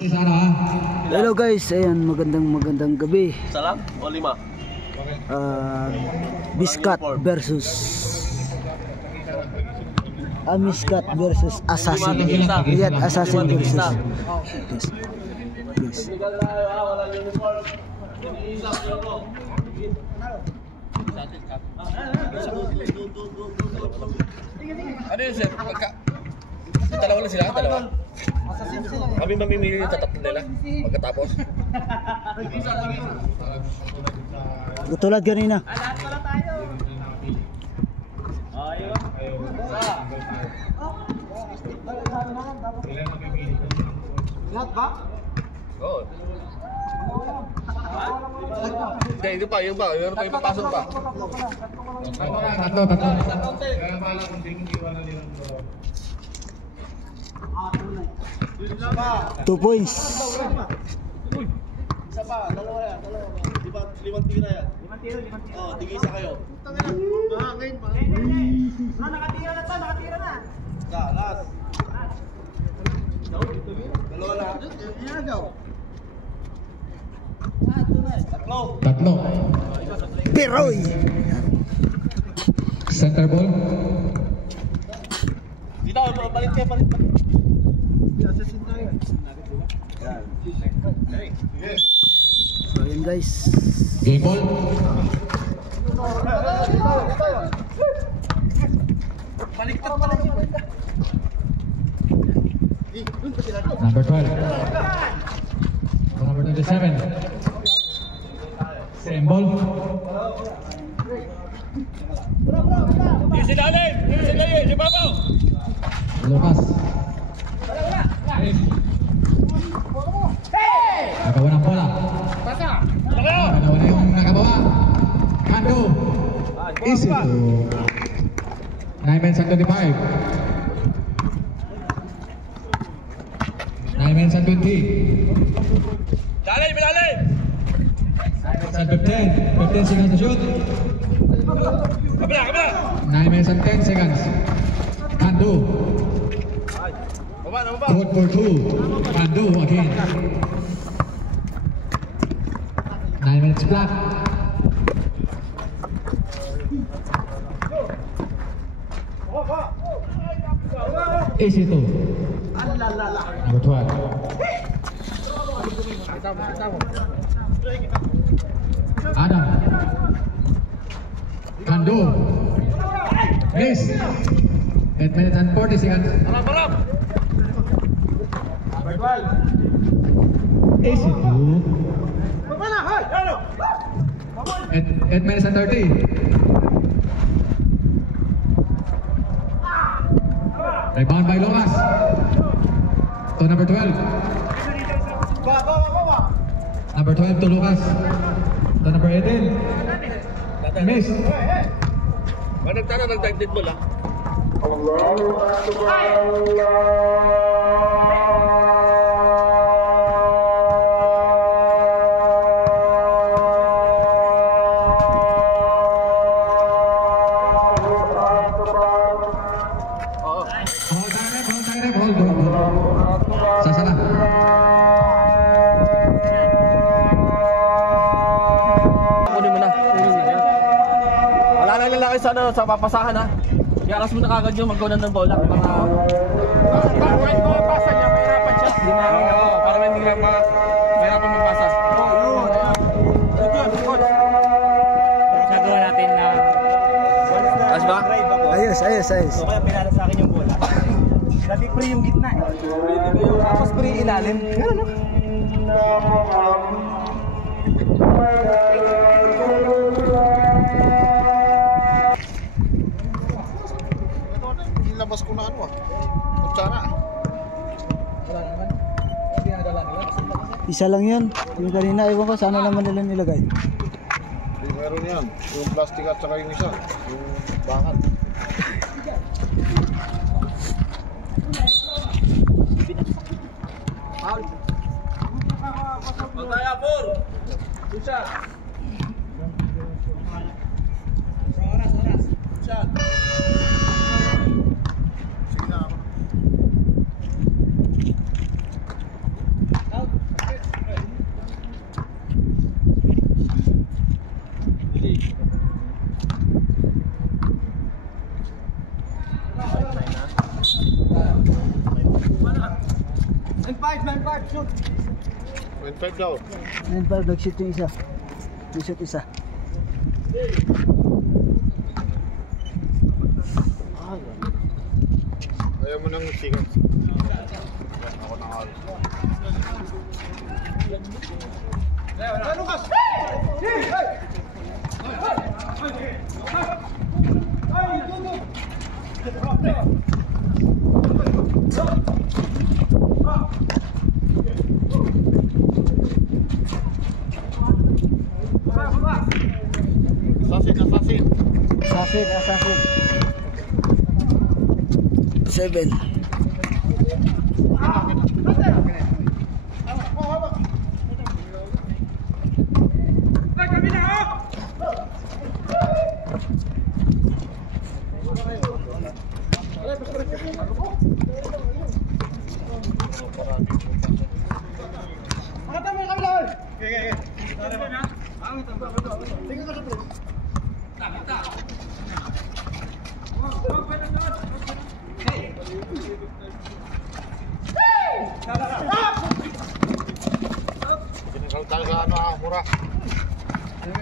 Hello guys, ayan, magandang gabi. Salam o 5? Biskat versus Miskat versus Assassin. Lihat Assassin versus. Yes. Ano yun sir? Dalawa lang sila? Dalawa? Kami mamimili yung tatatlo nila pagkatapos. Tulad kanina. Lahat pala tayo. Ayun. Lahat ba? Oo. Hindi, hindi pa. Yung pa ipapasok pa. Tatlo. Kaya pala kung di mo iwanan nilang 2 points. Isa pa, dalawa yan. Limang tira yan. Limang tiro. Oo, tigisa kayo. Nakatira na to, nakatira na. Isa, last. Dalawa lang. Tatlo. Piroy. Center ball. Dito, palit. So yun guys. Game ball. Baliktad pala siya. Number 12. Number 27. Same ball. Yung silalim! Yung babaw! Lucas. Nagawa ng bola. Nagawa na yung nakabawa. Kando. Easy to 9 minutes and 25. 9 minutes and 20. Lalim! 9 minutes and 15 seconds to shoot. Kabila! 9 minutes and 10 seconds. Kando. Baba! Good for 2. Kando again. 9 minutes flat. Easy to number 12. Adam. Kando. Miss. 8 minutes and 40 seconds. Balap! Easy to 8 minutes and 30. Rebound by Lucas to number 12. Number 12 to Lucas to number 18. Miss. Nagdagdag mo lang. Sasana. Kunin mo na. Wala lang lalaki sa papasahan ha. Iaras mo na kagad yung magkunan ng bola. Kahit pumapasa niya, mahirapan siya. Hindi na para hindi lang mahirapan magpasa. Nagawa natin na Ayos ba? Ayos. so kaya pinala sa akin yung bola. Lagi free yung gitna eh. Tapos free ilalim. Ganun no? Labas ko na ano kutsara. Isa lang yun. Yung kanina, ewan ko, sana naman nila nilagay. Meron yan. Yung plastic at saka yung isa. Yung bangat. Pagkaya, Pur! Bisa! Oras. Siya. Sige na. 0.5 daw. 9-5, nag-shoot yung isa. Nag-shoot isa. Ayaw mo nang sigat. Ako na nga. Assassin. Assassin. 7. Kalau talaga ano mura.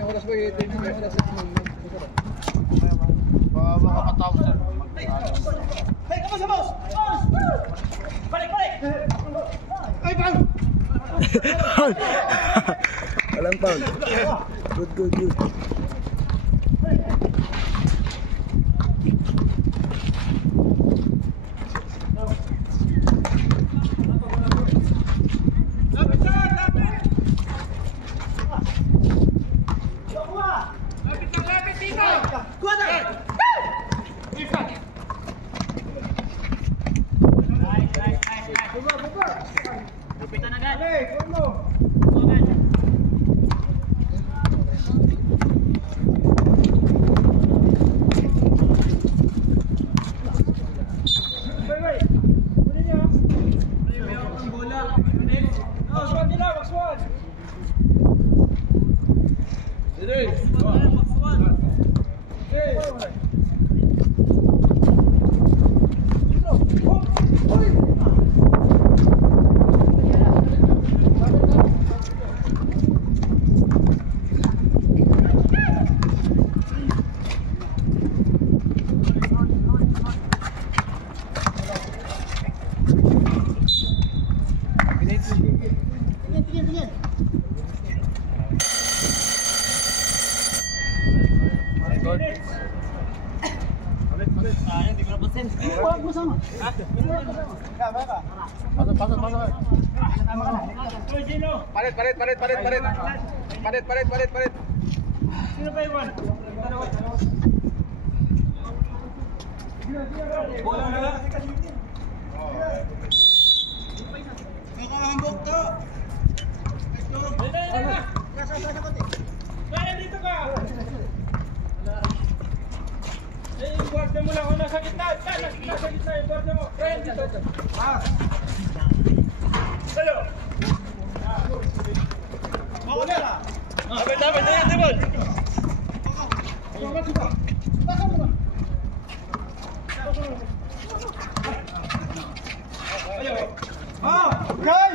Oras ba ito? Oras Baka matapos yan. Hey, kamu sa boss! Balik! Ay, bang! Walang foul. Good. Palit. Sino ba iwan? Bola na lang. Nakahambok to. Ito. Kaya dito ka. Eh, guarda mo lang ako nasa gitna. Nasa gitna yung guarda mo. Kaya dito. Hello. Bola. Dapat. Okay.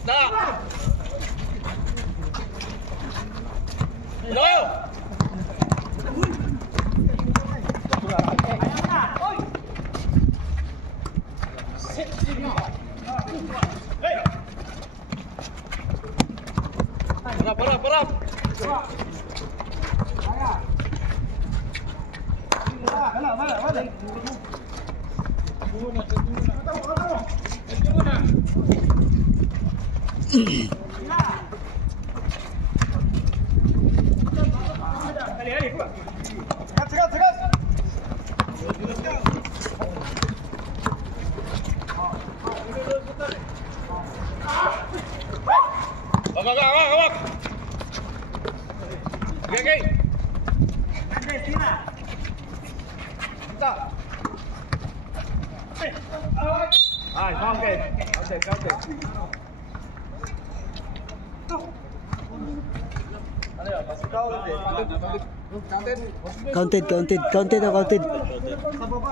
Stop. No. Parap. Hawak. Okay. Counted. Sa baba.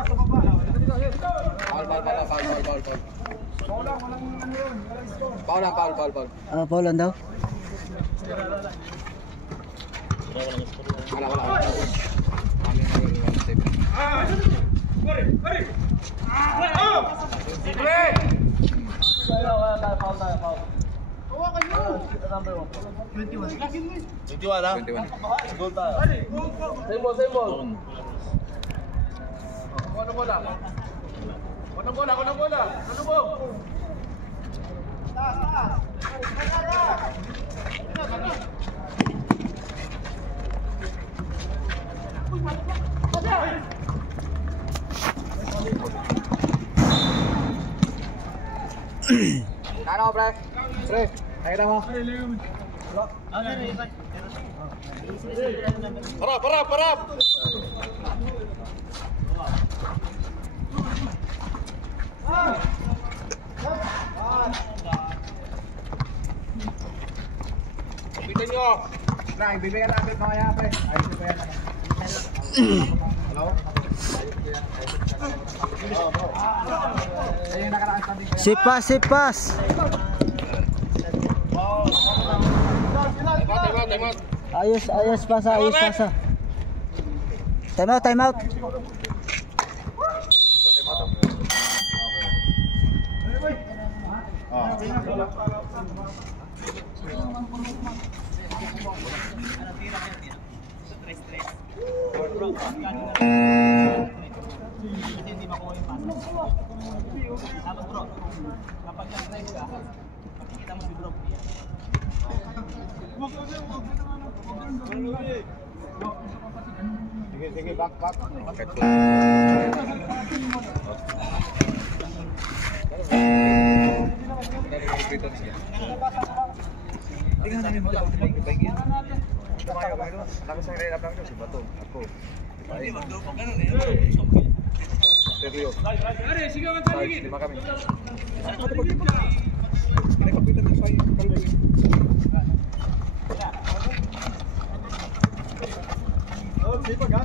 Paulan daw. Ano, pre? Pre, nakita mo? Parap! Bitin nyo! Nah, bibigyan natin mamaya, pre. Ayos ko yan. Hello? Ayun, nakaraan sa bibigyan. Sipas. Time out. Ayos pasa. Time out. Hindi makuha yung pass. Tapos bro, kapag nag-drive ka, makikita mo si bro. Sige, back. Tingnan namin mo lang yung bike yan. Tumayo ba ito? Tapos ang rin up lang ito, si Bato. Ako. Hindi magdupag ganun eh. Seryo. Sige ang paligid. Lima kami. Nagkapitan ng payo. Sipag ha?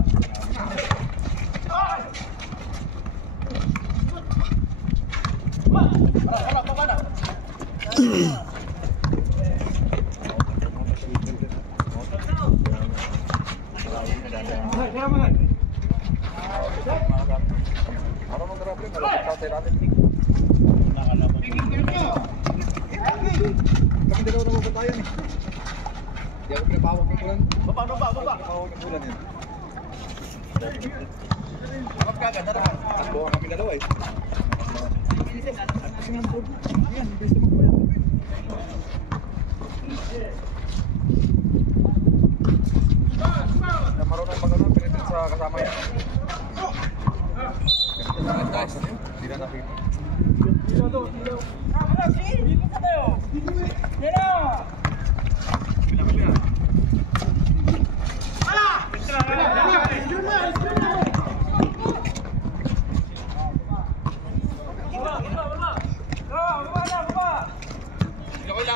Ano mong grabe? Malapit sa atin natin. Kami dalawa na mabatayan eh. Di ako pinapawag ng bulan. Baba. Pinapawag ng bulan yan. Takbo kami dalawa eh. Kasi nga po. Yan, best mo ko yan. Na marunong mag-ano, pinitid sa kasama yan. Nice. Hindi na nakita.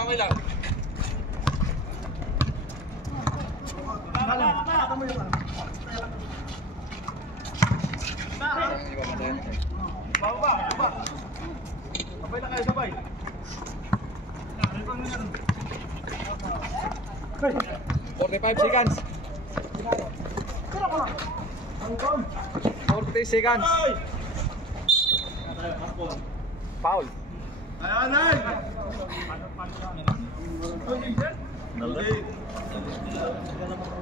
Okay lang. Baba. Sabay na kayo, sabay. 45 seconds. 40 seconds. Foul.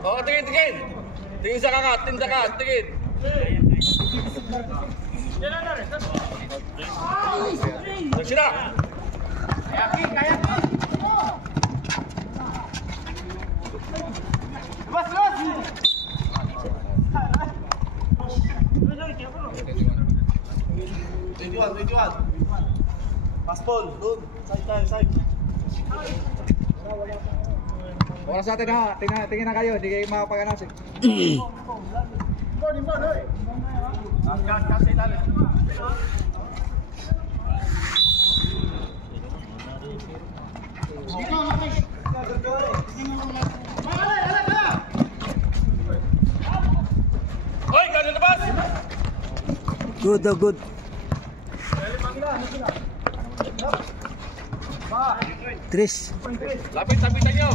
Oh, tingin. Tingin sa kakat, tingin. Nagsira. Kaya. Bas. 21. Passport, doon. Side. Oras natin ha. Tingin na kayo. Hindi kayo makapag-announce eh. Kasi ilalim. Hoy, gano'n na ba? Good. Tris. Lapit-lapitan nyo.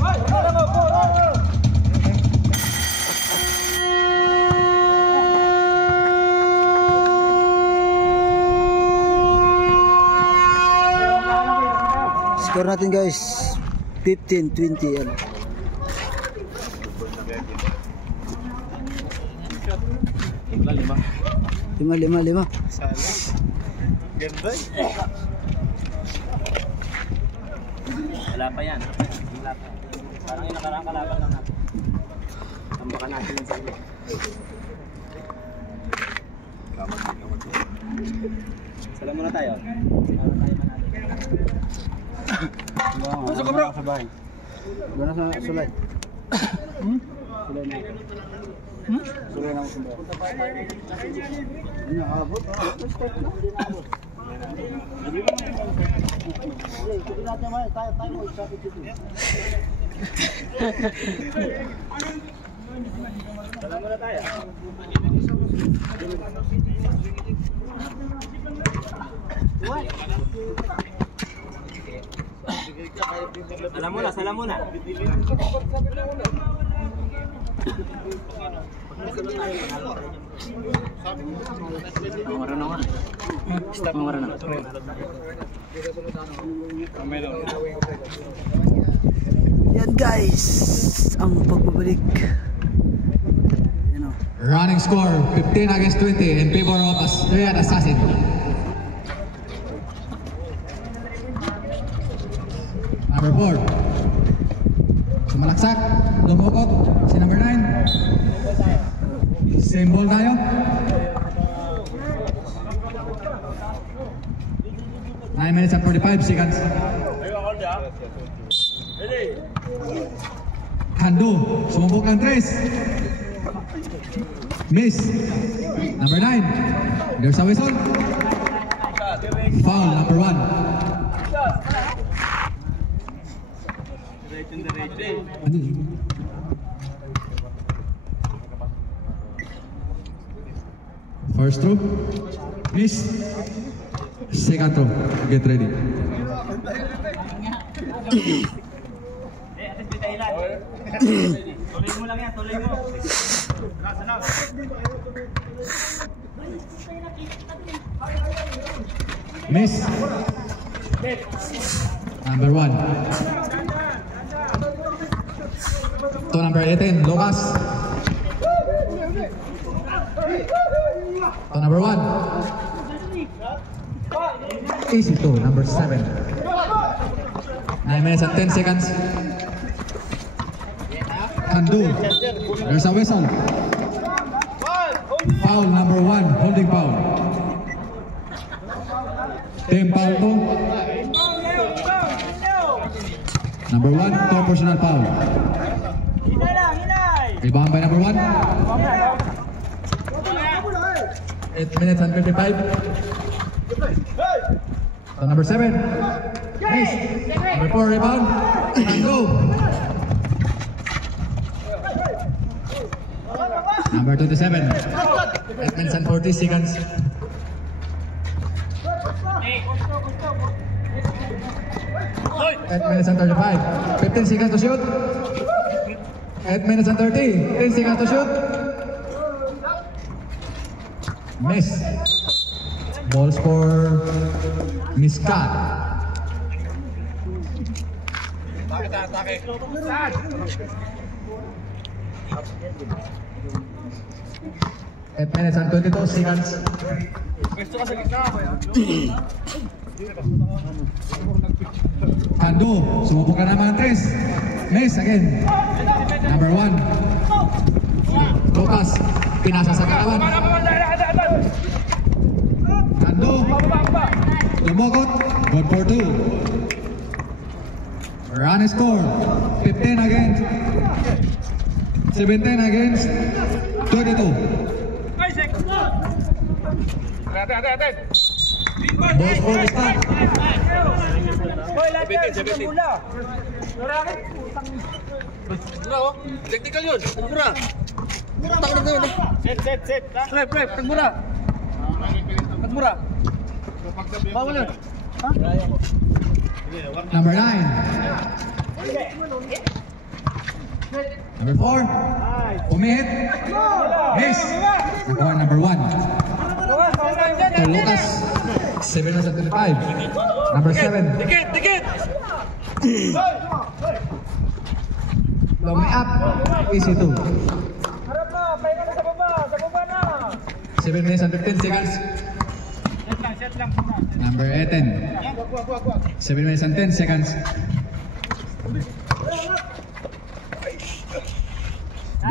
Score natin guys, 15-20 yan. Lima. Ganda. Wala pa yan. Parang yung nakarang kalaban lang natin. Tambakan natin yung sa'yo. Salam muna tayo. Salam tayo manalo. Pasok ka bro. Gana sa sulay. Sulay na. Sulay na mo. Ano abot? Step na, hindi na abot. Tayo mo isa dito. Salam muna tayo. Salam muna. Yan guys, ang pagbabalik. Running score 15-20 in favor of Red Assassin. Number 4. Sumalaksak, lumukot si number 9. Same ball tayo. Nine minutes and 45 seconds. Hando, sumubok ang 3. Miss. Number 9. There's a whistle. Foul number 1. First throw, miss. Second throw, get ready. Tuloy mo lang yan, tuloy mo. Miss. Number 1. To number 18, Lucas. To number 1. Easy to number 7. 9 minutes and 10 seconds. Undo. There's a whistle. Foul number 1, holding foul. Team foul 2. Number 1, 2 personal foul. Rebound by number 1. 8 minutes and 55. So number 7. Miss. Number 4 rebound. And go. Number 27. 8 minutes and 40 seconds. 8 minutes and 35. 15 seconds to shoot. 8 minutes and 30. 10 seconds to shoot. Miss. Balls for Miss Kat. Atake. 8 minutes and 22 seconds. Pwesto ka sa gitna. Ando, sumubok ka naman 3. Miss again. Number 1. Lucas, pinasa sa kalaban. Ando, lumukot. Good for 2. Run score. 15 against 17 against 22. Ate. Balls for the start. Mura oh. Technical yun. Mura. Set. Set. Prep. Tagmura. Tagmura. Number 9. Number 4. Umihit. Miss. Number 1. To Lucas. 7 minutes and 25. Number 7. Dikit! Long up. Easy 2. 7 minutes and 15 seconds. Number 18. 7 minutes and 10 seconds.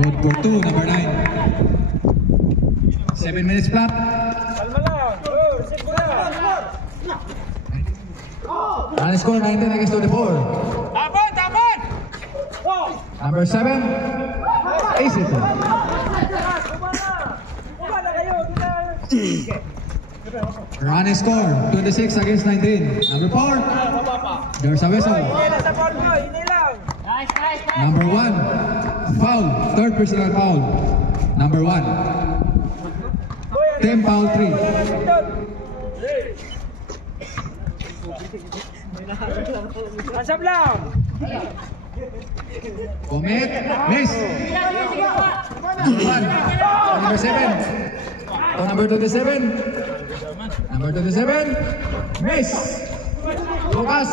Good for 2, number 9. 7 minutes flat. Run score 19 against 24. Number 7. Easy 2. Run score 26 against 19. Number 4. There's a whistle. Number 1. Foul. Third personal foul. Number 1. Team foul 3. Commit. Miss. Number 1. Number 7. To number 27. Number 27. Miss. Lucas.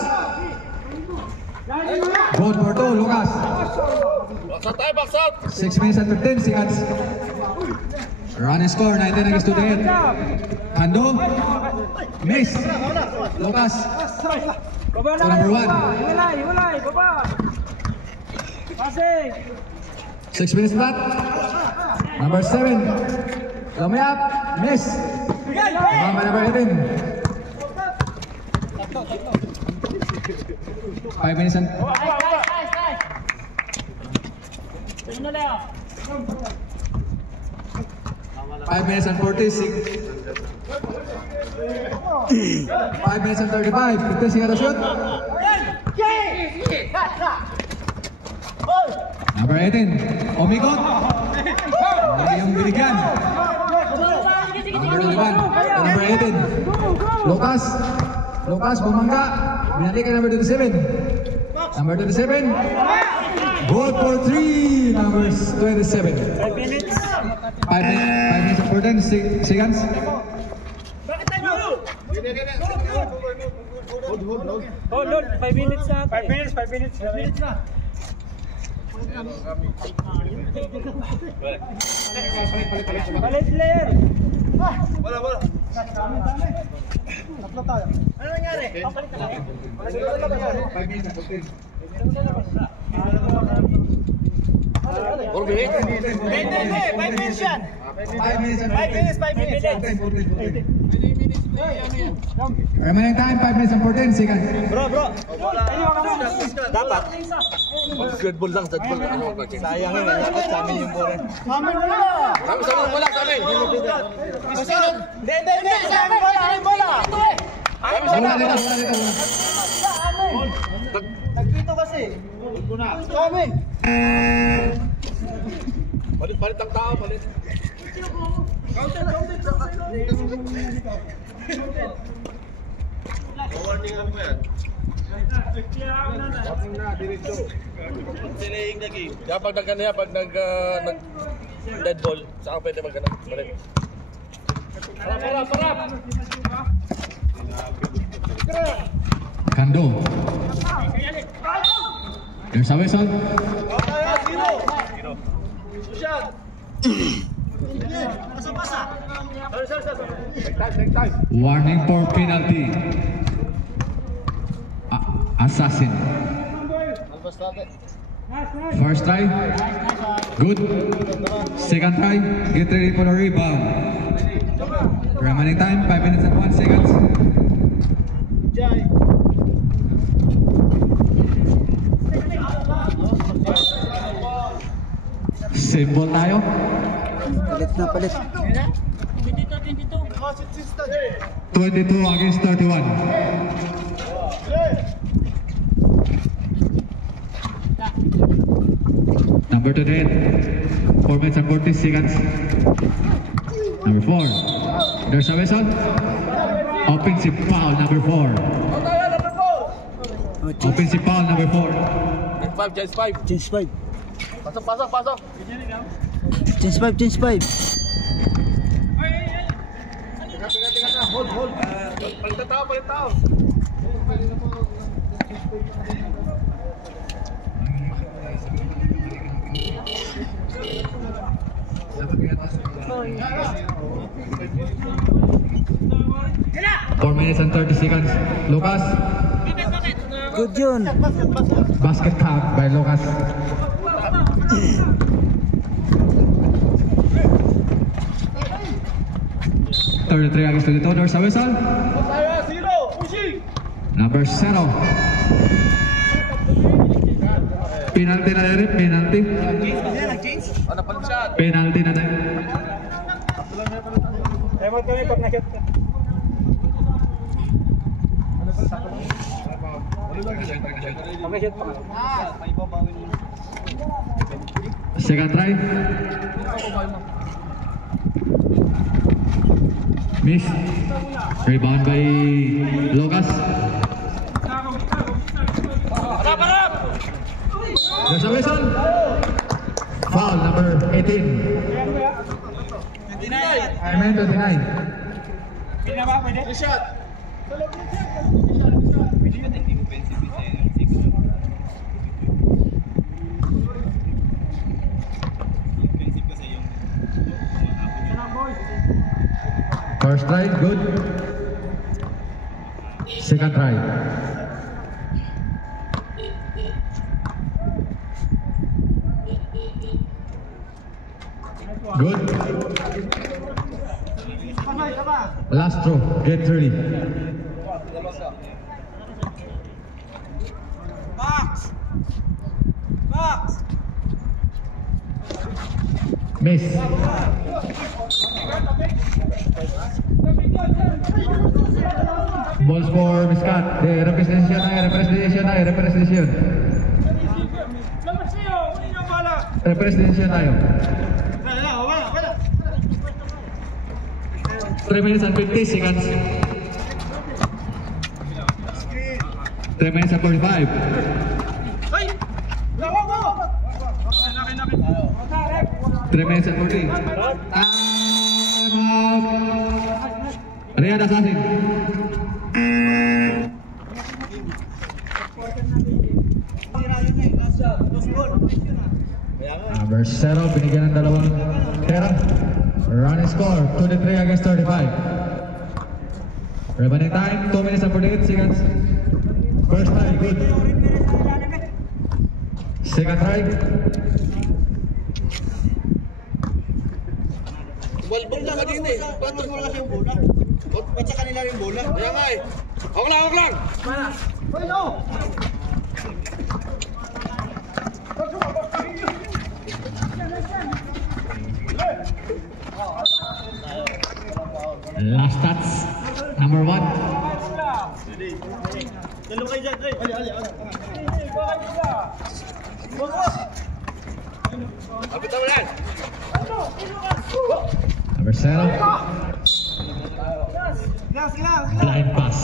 Good for 2, Lucas. 6 minutes and 15 seconds. Run and score 19 against 28. Hando. Miss. Lucas. To number 1. 6 minutes flat. Number 7. Lumi up. Miss. Number 18. 5 minutes and 5 minutes and 46. 5 minutes and 35. 15 seconds to shoot. Number 18. Omikot. Lagi yung binigyan. Number 21. Number 18. Lucas. Lucas bumangga. Binalikan number 27. Number 27. Good for 3. Number 27. 5 minutes. 5 minutes and 14 seconds. Hold. 5 minutes na. 5 minutes na. Palit player. Wala. Tatlo tayo. Ano nangyari? Papalit na lang. 5 minutes and 14. 4 minutes? Hindi. 5 minutes yan. 5 minutes and 14. 5 minutes. Remaining time 5 minutes and 14 seconds. Bro. Dapat. Good ball lang. Sayang yun. Dapat sa amin yung ball. Kami sa bola sa amin. Hindi. Sa amin bola. Bola dito. Nagkito kasi. Sa amin. Palit ang tao. Palit. Warning lang po yan. Warning na, diretso. Delaying the game. Kaya pag pag dead ball, saka pwede mag-ano. Balik. Parap! Kando. There's a whistle. Warning for penalty. Assassin. First try. Good. Second try. Get ready for the rebound. Remaining time 5 minutes and 1 seconds. Same ball tayo. Palit. 22 against 31. Number 28. 4 minutes and 40 seconds. Number 4. There's a whistle. Offensive foul number 4. Offensive foul number 4. Chance 5. Change 5. Pasok. Change 5, change 5. Tingnan na. Hold. Palit tao. Four minutes and 30 seconds. Lucas. Good yun. Basket count by Lucas. $33 against 22. There's a whistle. Number 0. Penalty na rin. Penalty. Ano pa shot? Penalty na rin. Second try. Miss. Rebound by Lucas. There's a whistle. Foul number 18. I meant 29. Shot. First try, good. Second try. Good. Last throw, get ready. Box. Miss. Balls for Miss Kat. Representation tayo. 3 minutes and 50 seconds. 3 minutes and 45. 3 minutes and 40. Time out. Riyad Assassin. Number 0, binigyan ng dalawang pera. Running score, 23 against 35. Remaining time, 2 minutes and 48 seconds. First try, good. Second try. Walbog na ka dito eh. Patok mo lang kasi yung bola. Ba't sa kanila rin bola? Kaya nga eh. Hawak lang! Last touch, number 1. Kapit mo yan! Number 0. Blind pass.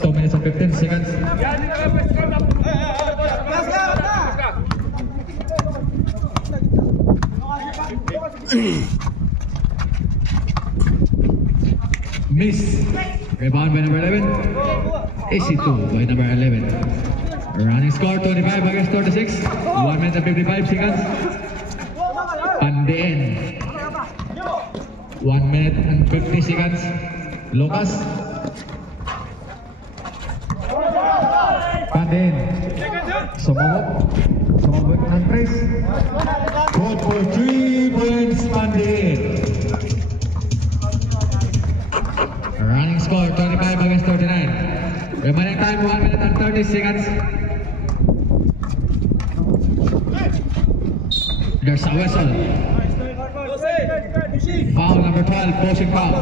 2 minutes and 15 seconds. Miss. Rebound by number 11. AC2 by number 11. Running score 25 against 36. 1 minute and 55 seconds. And the end. 1 minute and 50 seconds. Lucas. And the end. Sumabot ng Chris. Good for 3 points. And the end. Running score 25 against 39. Remaining time 1 minute and 30 seconds. There's a whistle. Foul number 12, pushing foul.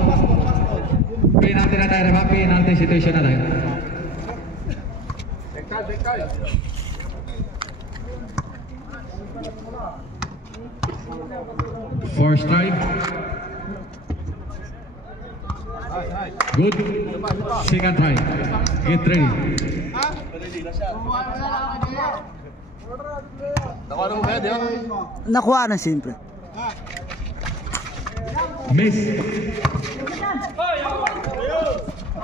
Penalty na tayo, penalty situation na tayo. First strike. Good. Second try. Get ready. Nakuha mo ba yun? Nakuha na siyempre. Miss.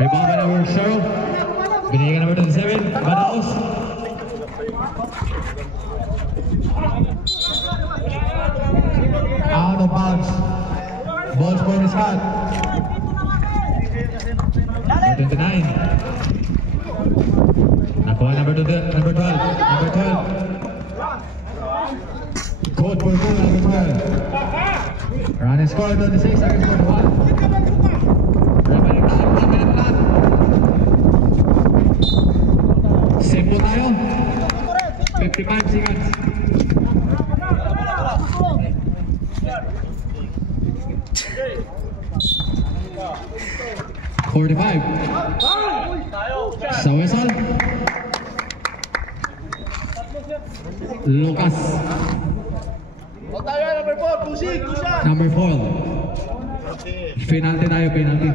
Rebound by number 0. Binigyan number 27. Badaos. Out of bounds. Balls for the Scott. 29. Nakuha number 12. Number 12. Code for goal number 12. Running score 26 against 41. Remaining time 1 minute lang. Simple tayo. 55 seconds. $45. Sa whistle. Lucas. Number 4. Penalty tayo, penalty.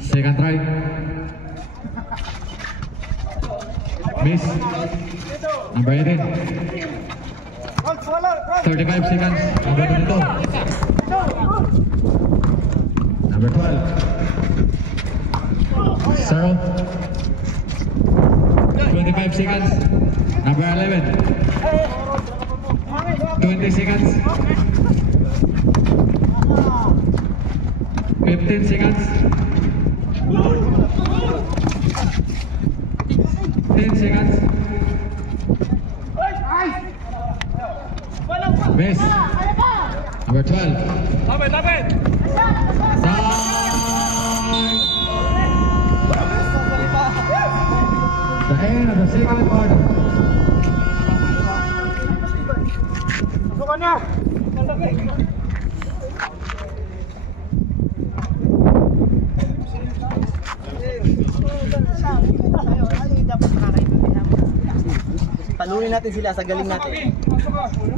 Second try. Miss. Number 18. 35 seconds. Number 22. Number 12. 0. 25 seconds. Number 11. 20 seconds. 15 seconds. 10 seconds. Miss. Number 12. Tapit! The end of the second quarter. Talunin natin sila sa galing natin.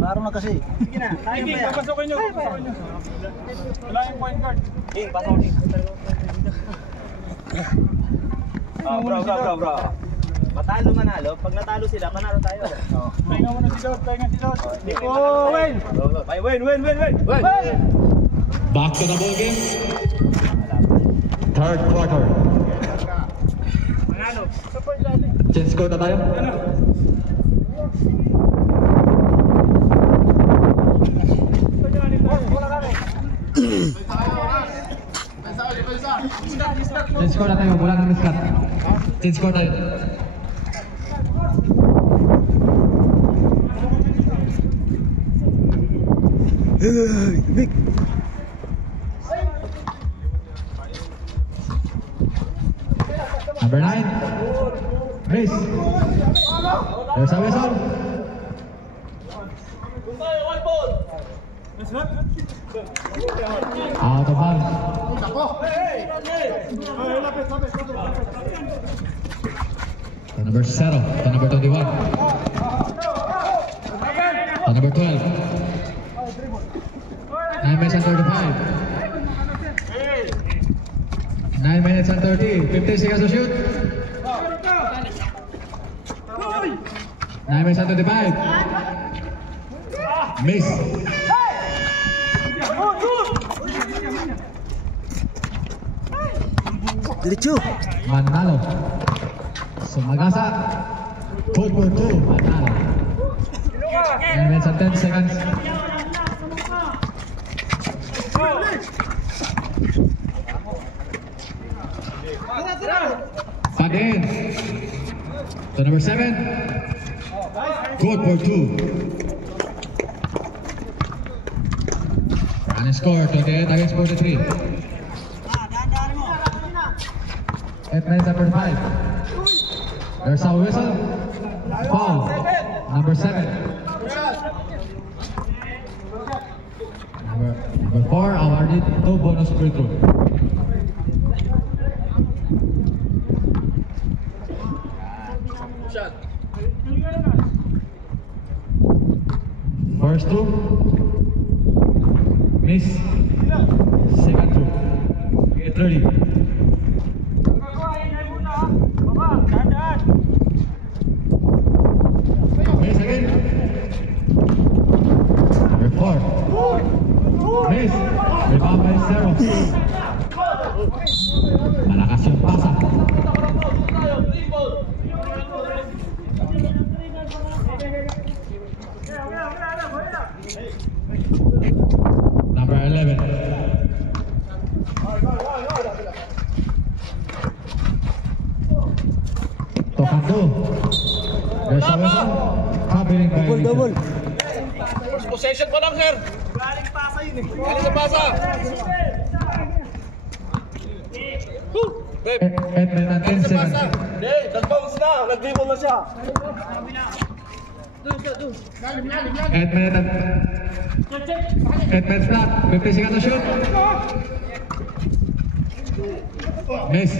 Laro na kasi. Sige na, tayo ba yan? Pasokin nyo. Wala yung point guard. Pasokin. Bro. Matalo manalo, pag natalo sila, panalo tayo. Pahinga mo na si Dot. Win! Win! Back to the ball game. Third quarter. Change score na tayo. Change score na tayo. Wala nang miskat. Change score tayo. Big. Number 9. Miss. There's a whistle. Out of bounds. To number 0. To number 21. To number 12. 9 minutes and 35. 9 minutes and 30. 50 seconds to shoot. 9 minutes and 25. Miss. Diretso. Manalo. Sumagasa. Code for 2. Manalo. 9 minutes and 10 seconds. Padin. To number 7. Code for 2. Running score 28 against 43. 8 minutes and 45. There's a whistle. Foul. Number 7. Number 4 awarded 2 bonus free throw. Shot. First throw. Miss. Second throw. Get ready. Miss again. Number 4. Miss. Rebound by Zero. Malakas yung pasa. Number 11. Tokando. There's a whistle. Covering by Double. First possession pa lang, sir. Galing sa pasa. 8 minutes and 10 seconds. Hindi, nag-bounce na. Nag-dribble na siya. 8 minutes flat. 50 seconds to shoot. Miss.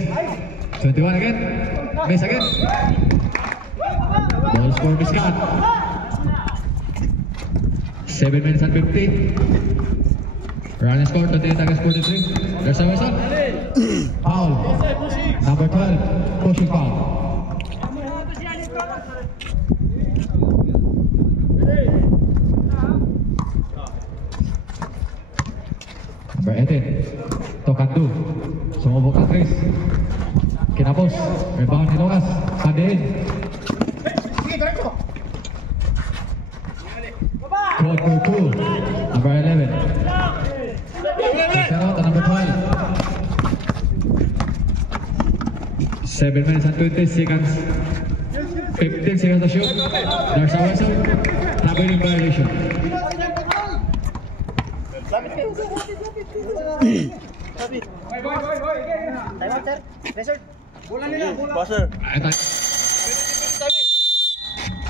21 again. Miss again. Ball score miscut. 7 minutes and 50. Running score 28 against 43. There's a whistle. Foul. Number 12. Pushing foul. Number 18. Tokando. Sumubok ang Chris. Kinapos. Rebound ni Lucas. Pandiin. Quarter 2. Number 11. Shout out to number 12. 7 minutes and 20 seconds. 15 seconds to shoot. There's a whistle. Traveling violation. Passer. Ito.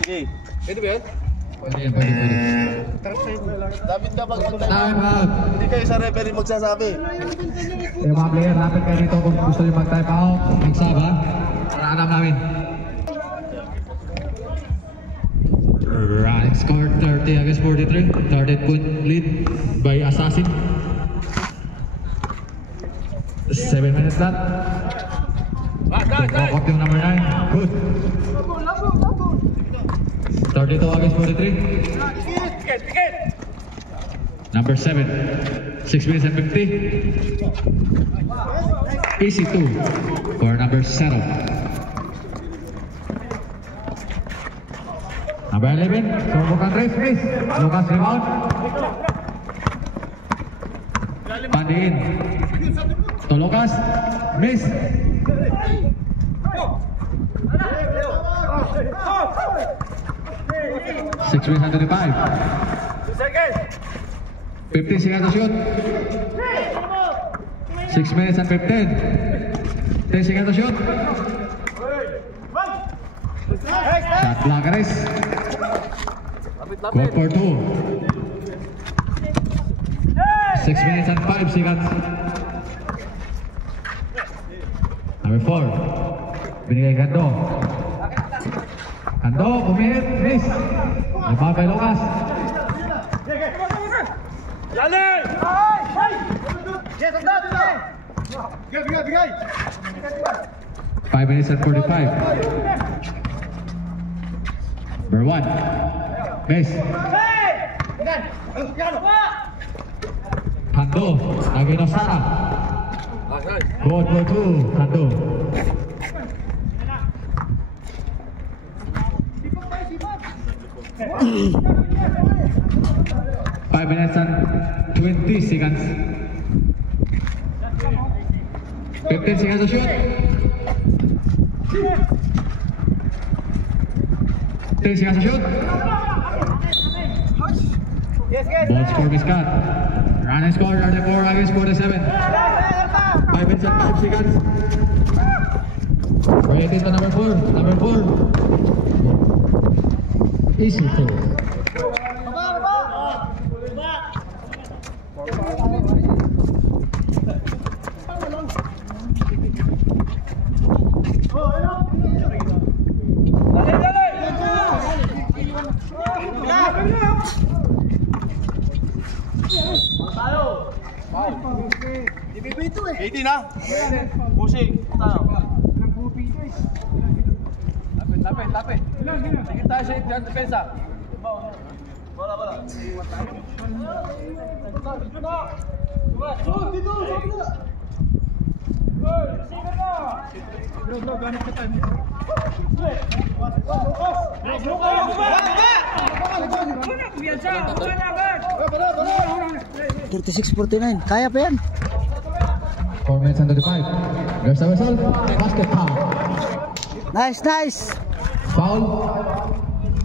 Sige. Pwede ba yan? Pwede yan, pwede. Dapat ka mag-antay. Time out. Hindi kayo sa referee magsasabi. Yung mga player, lapit kayo dito kung gusto nyo mag-type out. Mag-sub ha. Para alam namin. Running score 30 against 43. 30-point lead by Assassin. 7 minutes left. Walk up yung number 9. Good. 32 against 43. Number 7. 6 minutes and 50. Easy 2 for number 7. Number 11. Sumbukan race, please. Lucas rebound. Pandiin. To Lucas. Miss. 6 minutes and 25. 15 seconds to shoot. 6 minutes and 15. 10 seconds to shoot. Shot block race. Go for 2. 6 minutes and 5 seconds. Number 4. Binigay Gando. Gando, pumihit, miss. Rebound by Lucas. Yaling! 5 minutes and 45. Number 1. Miss. Kando. Lagi na Sara. Good for 2. Kando. Five minutes and 20 seconds. 15 seconds to shoot. 10 seconds to shoot. Ball score miscut. Running score 34 against 47. 5 minutes and 5 seconds. Rated to number 4. Number 4. Easy 2. Dali! 18 na. Pushing. Tayo. Lapit. Sige tayo sa ito. Depensa. Bola. Dito. Bro, ganit ka tayo. 36-49. Kaya pa yan. 4 minutes and 35. There's the whistle. Basket foul. Nice. Foul.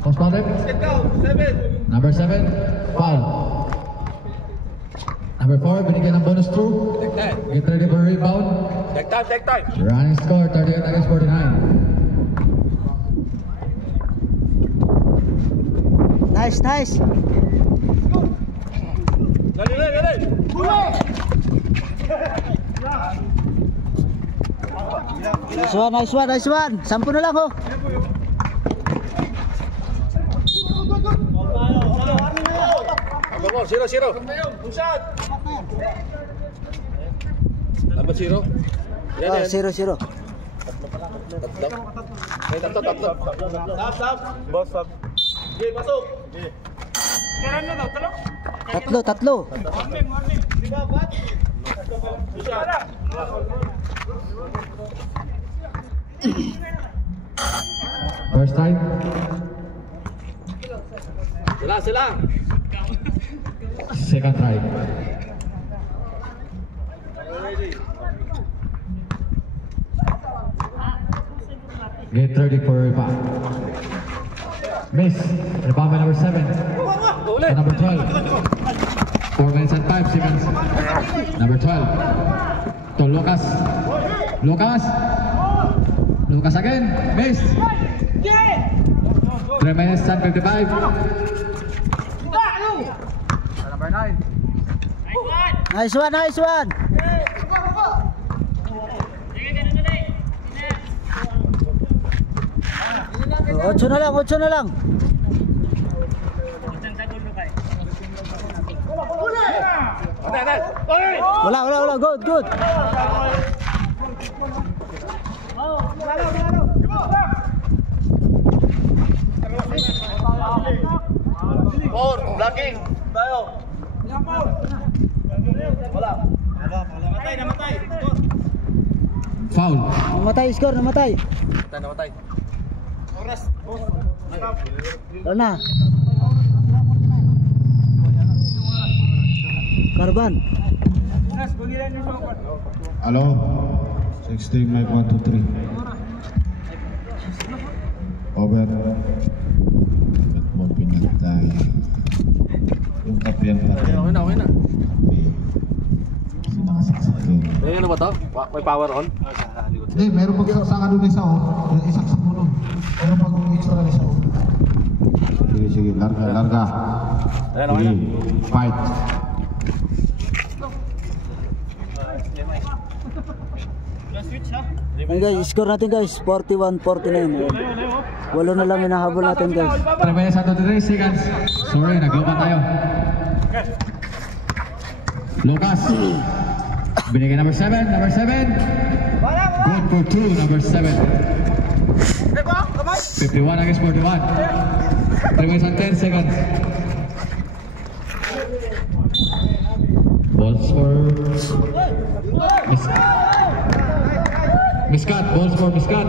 Post ball rep. Number 7. Foul. Number 4. Binigyan ng bonus through. Get ready for rebound. Take time. Running score 38 against 49. Nice. Dali. Nice one. 10 na lang ho. Number 0. Number 0. Oh, 0-0. Tap. Boss, tap. Okay, pasok. Tatlo. First time. Sila. Second try. Get ready for rebound. Miss. Rebound by number 7. To number 12. 4 minutes and 5 seconds. Number 12. To Lucas. Lucas again. Miss. 3 minutes and 55. Number 9. Nice one. 8 na lang. Wala. Good. Four, blocking. Tayo. Wala. Namatay. Foul. Namatay. Namatay. Na. Karban. Hello? 16, mic 1, 2, 3. Over. Ba't mo pinagtay? Yung kapiyan pa rin. Okay na. Kasi nakasaksakin. Ano ba to? May power on? Hindi, meron pagsaksakan doon isa Yung isaksak mo doon. Meron pag extra isa Sige, larga. Sige, fight. Ayun guys, score natin guys, 41-49. 8 na lang hinahabol natin guys. 3 minutes and 23 seconds. Sorry, nagloban tayo. Lucas. Binigay number 7. Good for 2, number 7. 51 against 41. 3 minutes and 10 seconds. Balls for Miskat. Balls for Miskat.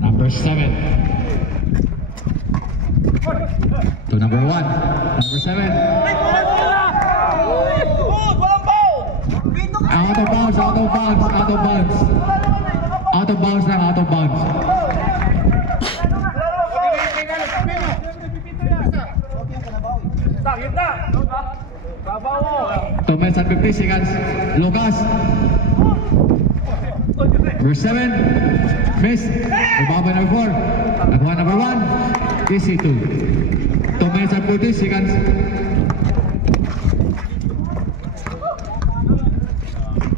Number 7 to number 1. Number 7. Out of bounds. Two minutes and 50 seconds. Lucas. Verse 7. Miss. Rebound by number 4. Nakuha number 1. Easy 2. 2 minutes and 40 seconds.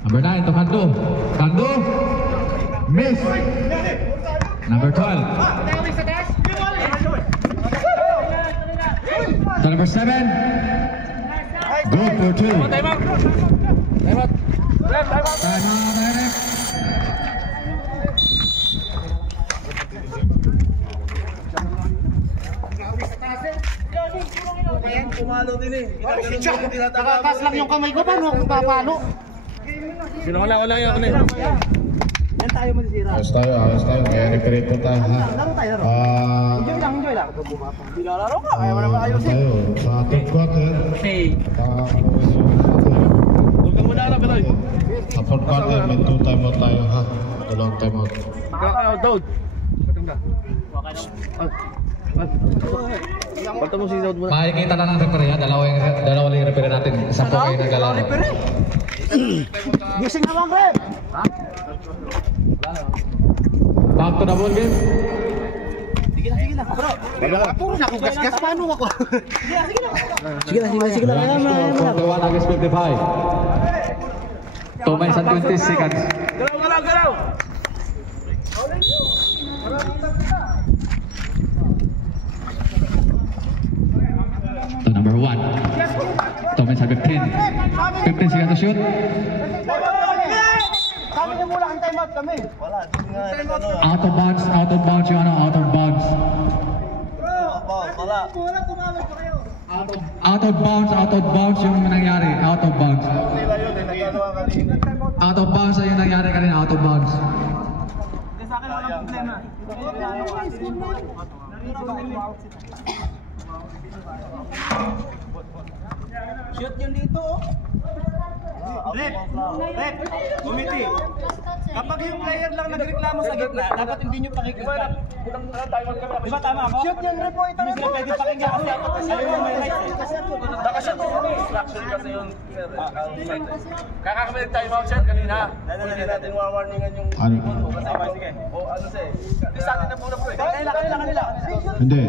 Number 9 to Kando. Miss. Number 12. To number 7. Good for 2. Time out. Time out. Ref, time out. Time out, ref. Nakakas lang yung kamay ko, paano ako papalo? Sino wala yung ako na yun? Ayos tayo. Kaya referee po tayo ha. Enjoy lang. Tayo sa third quarter. Huwag ka muna na, Beloy. Sa fourth quarter, may 2 timeout tayo ha. Dalawang timeout. Kaka-out, Daud. Balta mo si Daud muna. Makikita lang ng referee ha. Dalawa lang yung referee natin. Isa po kayo naglalaro. Gising na lang, rep! Back to the ball game. Puro na ako gas-gas, paano ako? Sige lang. Ayan mo. 41 against 55. 2 minutes and 20 seconds. Galaw! To number 1. 2 minutes and 15. 15 seconds to shoot. Sabi niyo mula ang timeout kami. Out of bounds yung ano, out of bounds. Out of bounds yung nangyari, out of bounds. Out of bounds yung nangyari kanina, out of bounds. Shoot yun dito. Rep, committee. Kapag yung player lang nagreklamo sa gitna, dapat hindi nyo pakikita. Di ba tama ako? Shoot yun, rep mo ito. Hindi sila pwede pakinggan kasi sa'yo yung may rights eh. Nakashoot mo yun. Instruction kasi yun. Kakakamit time out siya kanina. Hindi natin warningan yung ibon mo. Kasi sige. O ano siya eh. Hindi sa atin na muna po eh. Kanila. Hindi.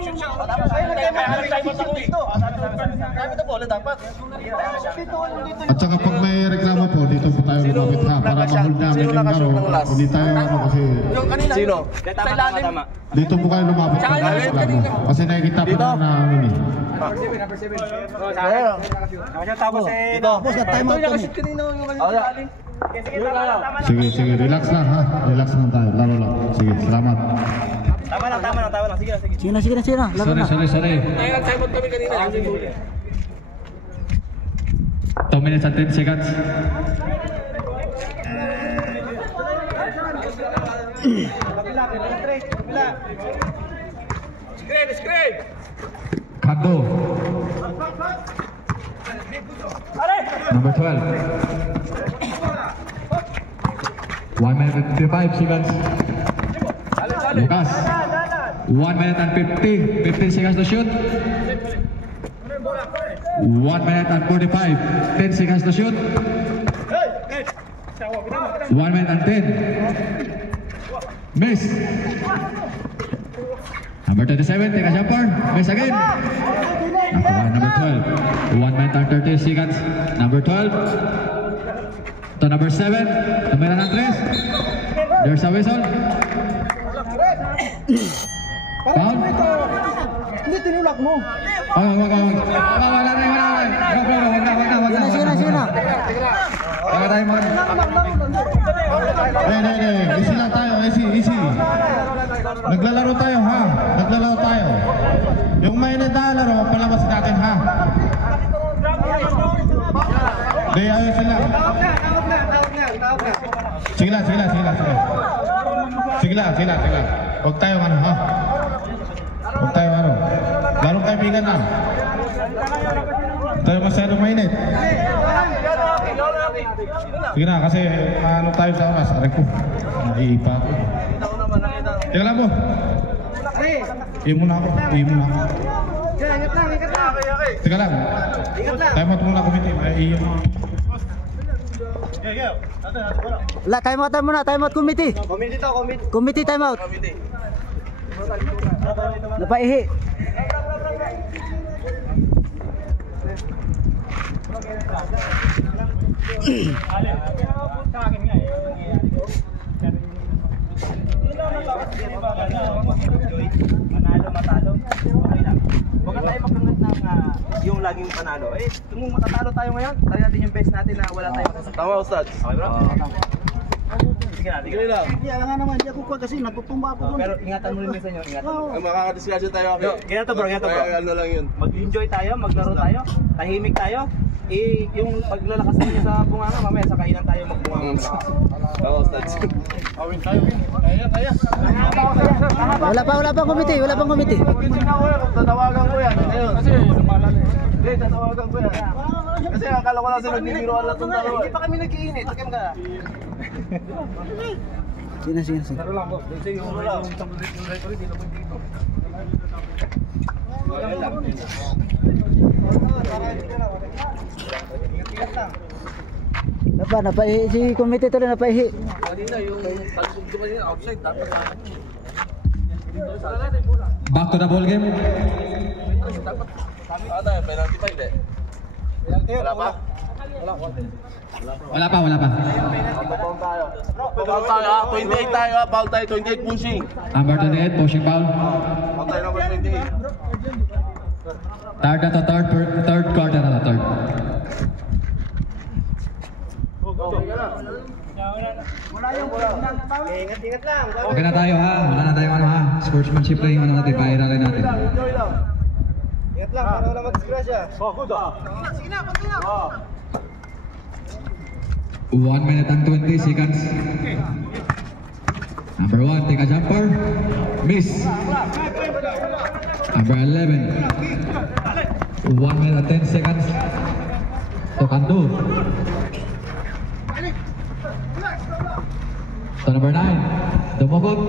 Shoot siya. Kaya ano time out ako eh. Kaya ito bola dapat. At saka pag may reklamo po, dito po tayo lumapit ha, para ma-hold namin yung laro. Hindi tayo kasi Yung kanina. Sino? Tama. dito po kayo lumapit Tsaka para yung reklamo. Kasi nakikita pa na namin eh. Tapos eh. Tapos na time out kami. Sige, relax lang ha. Relax lang tayo, laro lang. Sige, salamat. Tama lang. Sige na. Sige na. Laro na. Sorry. Kaya time out kami kanina. 2 minutes and 10 seconds. Scrape! Kando. Number 12. 1 minute and 55 seconds. Lucas. 1 minute and 15 seconds to shoot. 1 minute and 45. 10 seconds to shoot. 1 minute and 10. Miss. Number 27, take a jumper. Miss again. Nakuha, number 12. 1 minute and 30 seconds. Number 12. To number 7. Numero ng 3. There's a whistle. Foul. Hindi, tinulak mo. Wag na. Wag tayo mag... Easy lang tayo, easy. Naglalaro tayo ha. Yung may naglalaro, palabas natin ha. Hindi, ayos sila. Sige lang. Huwag tayong ano ha. Larong kaibigan na. Tayo masyadong mainit. Sige na, kasi ano tayo sa oras. Aray ko, naiipa ako. Teka lang po. Iyon muna ako. Teka lang. Time out muna committee. Iyon mo. Time out committee. Committee time out. Napaihi. Manalo, matalo. Okay lang. Huwag ka tayo magkangat ng yung laging panalo. Eh, kung matatalo tayo ngayon, try natin yung best natin na wala tayong masasakit. Tama, Ustads. Okay, bro? Sige na, sige lang. Hindi, alam nga naman, hindi ako kasi natutumba ako doon. Pero ingatan mo rin minsan yun, ingatan mo. Makakadiscussion tayo. Ganito bro, ganito bro. Ano lang yun. Mag-enjoy tayo, maglaro tayo, tahimik tayo. Eh, yung paglalakas niya sa bunganga, mamaya sa kainan tayo magbunganga. Tama, Ustads. Awin tayo. Kaya. Wala pa committee, wala pang committee. Tatawagan ko yan. Kasi, hindi, tatawagan ko yan. Kasi akala ko lang sa nagbibiroan lang itong dalawa. Hindi pa kami nag-iinit, okay ka? Sige. Laro lang bro. Kasi yung referee, di naman dito. Napaihi si committee tuloy, napaihi. Kanina yung talbog ko kanina outside dapat sa akin. Back to the ball game. Ano yung penalty pa hindi? Wala pa? Wala pa. Foul tayo. Foul tayo ha. 28 tayo ha. Foul tayo. 28 pushing. Number 28, pushing foul. Foul tayo number 28. Third quarter na to, third. Ingat lang. Okay na tayo ha. Wala na tayong ano ha. Sportsmanship lang yung ano natin. Pairalin natin. Enjoy lang. Ingat lang, para wala mag-disgrasya. Oh, good ah. 1 minute and 20 seconds. Number 1, take a jumper. Miss. Number 11. 1 minute and 10 seconds. So can do. So number 9. Dumugot.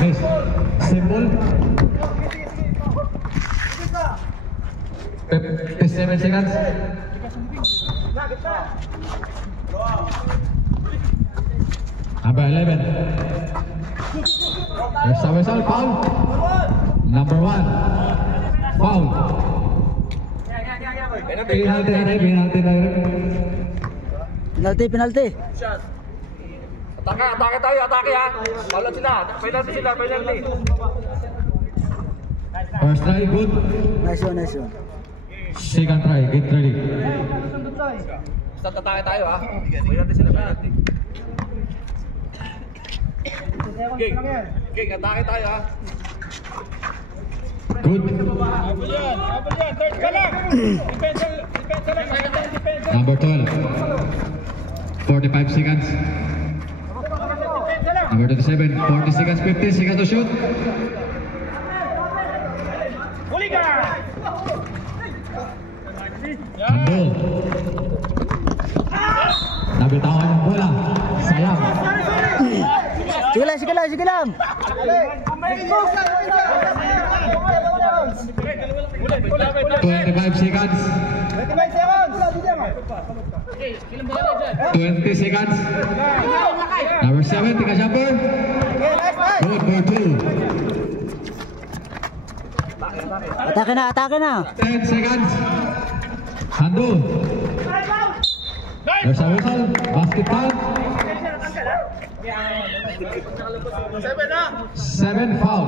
Miss. Symbol. 57 seconds. Number 11. There's a whistle, foul. Number 1. Foul. Penalty. Shot. Atake tayo, atake ha. Paulat sila. Penalty. First try, good. Nice one. Second try, get ready. Basta atake tayo ha. Penalty sila. King, atake tayo ha. Good. Number 12. 45 seconds. Number 27. 40 seconds. 50 seconds to shoot. Handle. Nabitawan yung bola. Sayang. Sige lang. 25 seconds. 20 seconds. Number 7, take a jumper. Good for 2. Atake na. 10 seconds. Handle. There's a whistle. Basket count. 7 foul.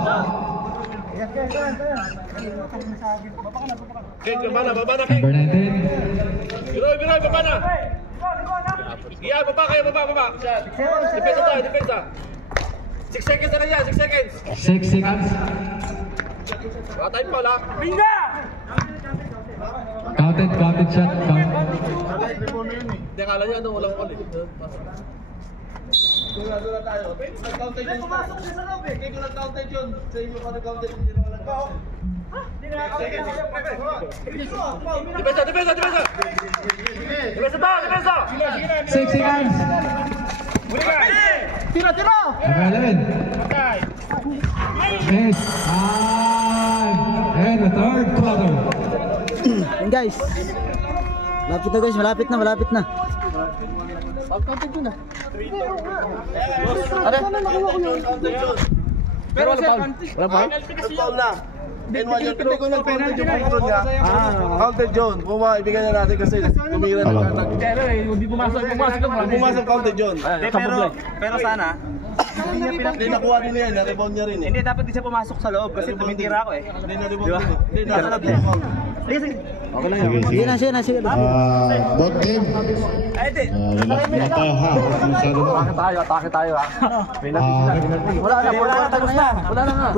King, baba na King. Number 19. Biroy, baba na. Yeah, baba. Depensa. 6 seconds na kanya, 6 seconds. 6 seconds. Wala tayong foul ha. Counted shot. Count. Hindi, akala niya walang foul eh. Dula tayo. Nag-counted yun. Pumasok siya sa loob eh. Kaya kung nag-counted yun, sa inyo ka nag-counted, hindi naman nag-count. Depensa! 6 seconds. Tira! Number 11. Yes. And the third quarter. Yan guys. Malapit na. Pero walang foul. Walang foul na. N1 yun. Hindi ko nag-counted yung control niya. Counted yun. Buma, ibigay na natin kasi tumira na kartag. Pero hindi pumasok lang. Pumasok counted yun. Pero sana, Hindi nakuha din yan. Na-rebound niya rin eh. hindi dapat di siya pumasok sa loob kasi tumitira ako eh. Hindi na-rebound din eh. Hindi, nakalab din ako. Okay lang yun. Sige na, sige na. Both team. Relax muna tayo ha. Atake tayo ha. Wala na, tapos na. Wala na nga.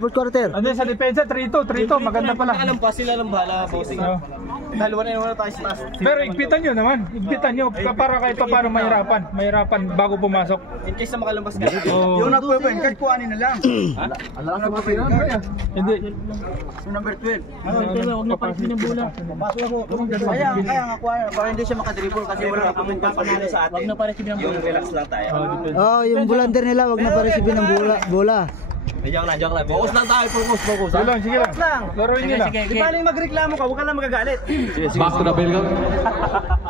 Fourth quarter. Ano sa depensa? 3-2, maganda pala. Alam pa sila lang bahala, bossing. Dalawa na tayo sa taas. Pero igpitan nyo naman. Igpitan nyo. Para kahit pa paano mahirapan bago pumasok. In case na makalabas ka. Yung nagpo-point card, kuhanin na lang. Alam na ba pinag? Hindi. So number 12. Huwag na pasin ng bola. Kaya nga kuha, para hindi siya makadribble kasi wala kaming panalo sa atin. Wag na para si Binang bola. Relax lang tayo. Oh, yung bulander nila, wag na pa-receive ng bola. Joke lang. Focus lang tayo. Focus. Sige lang. Laruin nyo lang. Di ba yung magreklamo ka, huwag ka lang magagalit. Back to the bell.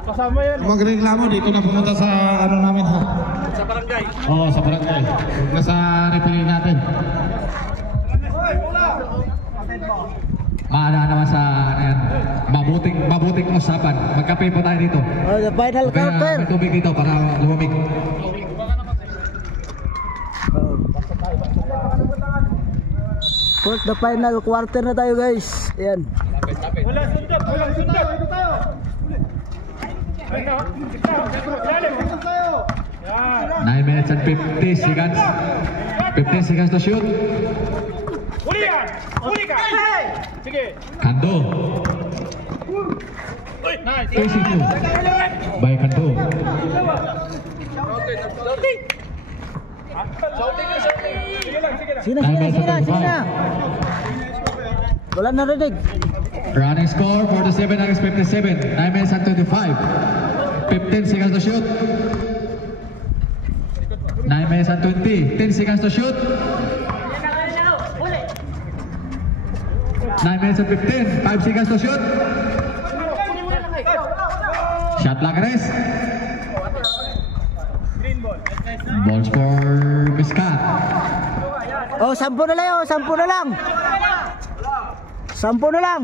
Kasama yan. Magreklamo dito na pumunta sa ano namin ha. Sa barangay. Oo, sa barangay. Nasa replay natin. Maana naman sa ayan, mabuting usapan. Magkape po tayo dito. Oh, the final quarter. May tubig dito para lumamig. The final quarter na tayo, guys. Ayan. Walang sundat. Dito tayo. 9 minutes and 50 seconds. 15 seconds to shoot. Huli ka. Sige. Kando. Nice. Easy two. By Kando. Sige lang. Sige na. Wala na rinig. Running score 47 against 57. 9 minutes and 25. 15 seconds to shoot. 9 minutes and 20. 10 seconds to shoot. 9 minutes and 15. 5 seconds to shoot. Shot clock rest. Balls for Miskat. Oh, 10 na lang. Oh, 10 na lang. 10 na lang.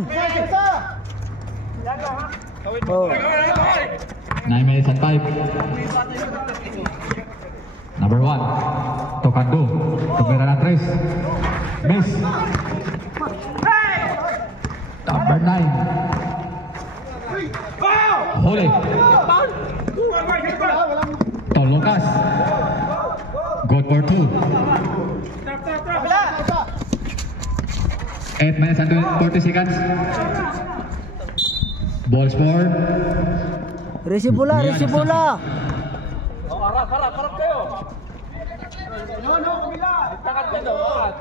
Oh. 9 minutes and 5. Number 1. Tokando. Tumira ng 3. Miss. Number 9. Huli. Tolokas. Good for 2. 8 minutes and 40 seconds. Balls for Receive bola. Harap kayo. Takat ka daw.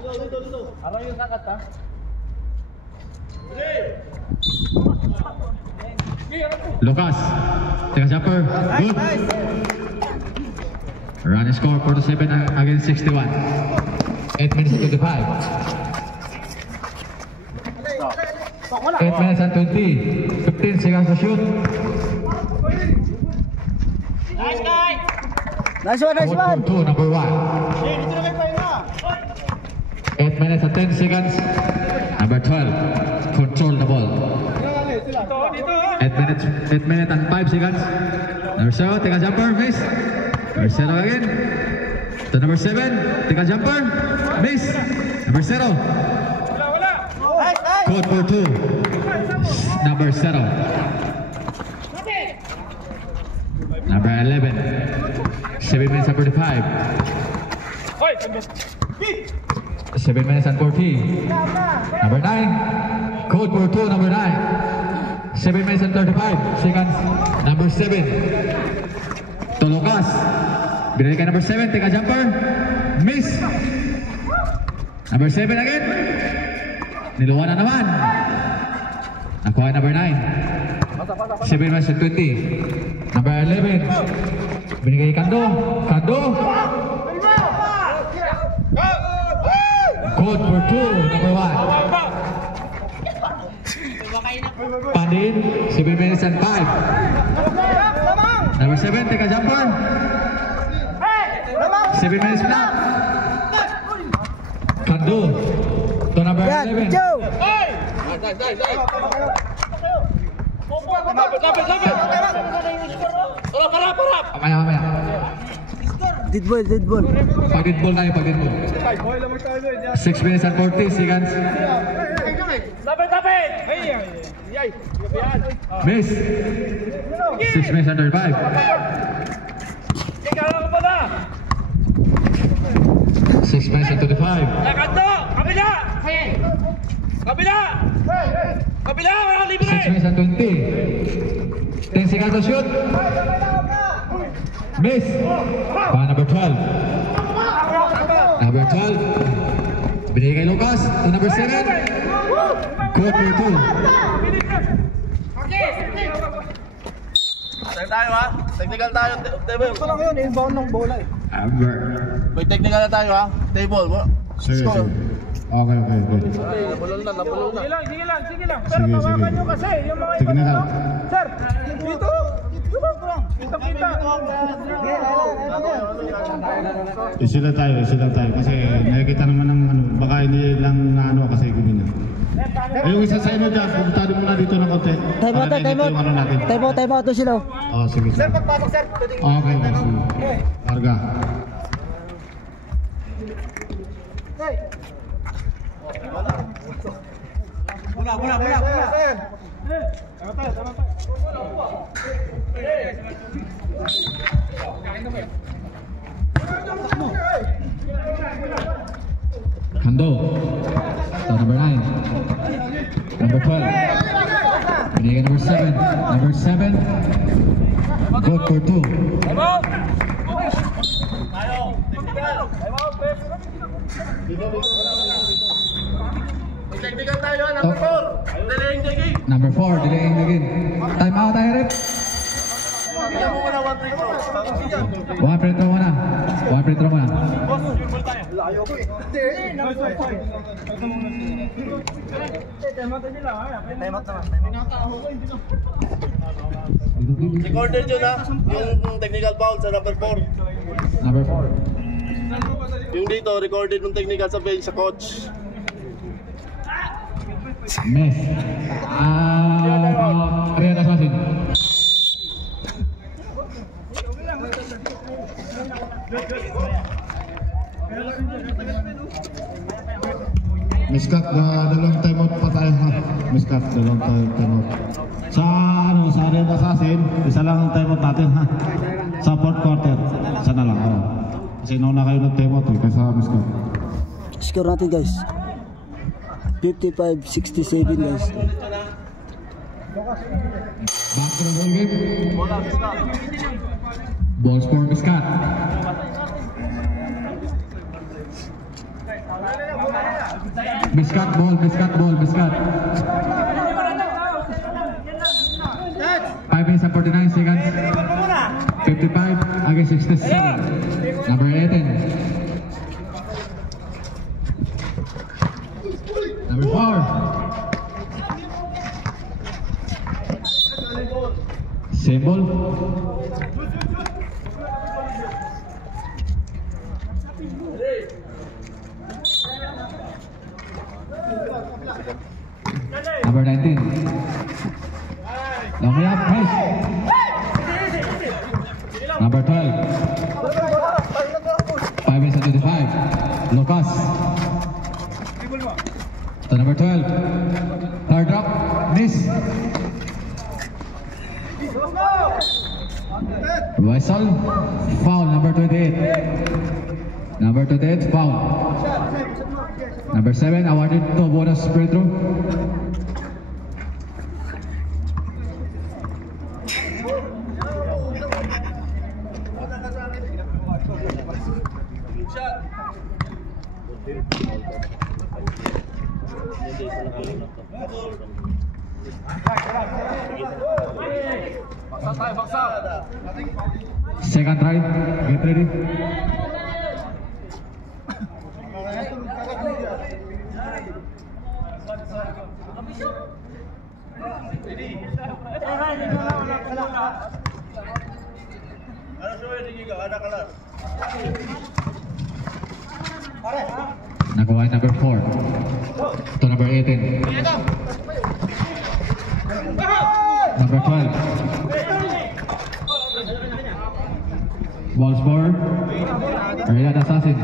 Dito. Alam yung takat ha? Lucas. Take a jumper. Good. Running score 47 against 61. 8 minutes and 25. 8 minutes and 20. 15 seconds to shoot. Nice one. 2, number 1. 8 minutes and 10 seconds. Number 12. Control the ball. 8 minutes and 5 seconds. Number 0, take a jumper, miss. Number 0 again. To number 7, take a jumper, miss. Number 0. Code for 2. Number 0. Number 11. 7 minutes and 45. 7 minutes and 40. Number 9. Code for 2, number 9. 7 minutes and 35 seconds. Number 7. Tolokas. Binalik ka number 7. Take a jumper. Miss. Number 7 again. Niluwa na naman. Nakuha number 9. 7 minutes and 20. Number 11. Binigay Kando. Code for 2, number 1. Pandin, 7 minutes and 5. Number 7, take a jumper. 7 minutes flat. Kando. To number number Yan, 11. Joe! Mamaya. Dead ball. Pag-dead ball tayo. 6 minutes and 40 seconds. Miss. 6 minutes and 35. 6 minutes and 25. Kabila! 6 minutes and 20. 10 seconds to shoot. Miss. Number 12. Number 12. Binigay kay Lucas. To number 7. Quarter 2. Tayo ha? Technical tayo, table. Ito lang yun, inbound ng bola eh. Amber. May technical na tayo ha? Table. Sige. Score. Okay. Napulong na. Sige lang. Sir, Sige. tawagan nyo kasi yung mga Tignan iba na. Sir, dito. Kita. Isila tayo kasi nakikita naman ng ano, baka hindi lang na ano kasi gumina. Yung isa sa inyo dyan, pumunta din muna dito ng konti. Time out. Time out to sila. Oh, sige. Sir, pagpasok sir. Okay. Larga. Mula. Kando. So number 9. Number 12. Binigay number 7. Number 7. Good for 2. Technical tayo ha? Number 4. Delaying the game. Number 4. Delaying the game. Time out tayo, rep. Bigyan mo muna 1 free throw. 1 free throw muna. Recorded yun ha? Yung technical foul sa number 4. Number 4. Yung dito, recorded yung technical sa bench sa coach. Miss. Riatas Masin. Miskat, dalawang timeout pa tayo ha. Miskat, dalawang timeout. Sa Red Assassin, isa lang ang timeout natin ha. Sa fourth quarter, isa na lang. Kasi nauna kayo ng timeout kaysa Miskat. Score natin guys. 55-67 guys. Back to the ball game. Balls for Miskat. Miskat ball. 5 minutes and 49 seconds. 55 against 67. Number 18. Number 4. Same ball. Number 19. Long way up, nice. Number 12. 5 minutes and 25. Lucas. To number 12. Third drop. Miss. Whistle. Foul. Number 28. Number 28. Foul. Number 7. Awarded to bonus free throw. Second try. Get ready. Nakuha Provide number 4 to number 18. Number 12. Balls for Riyad Assassin.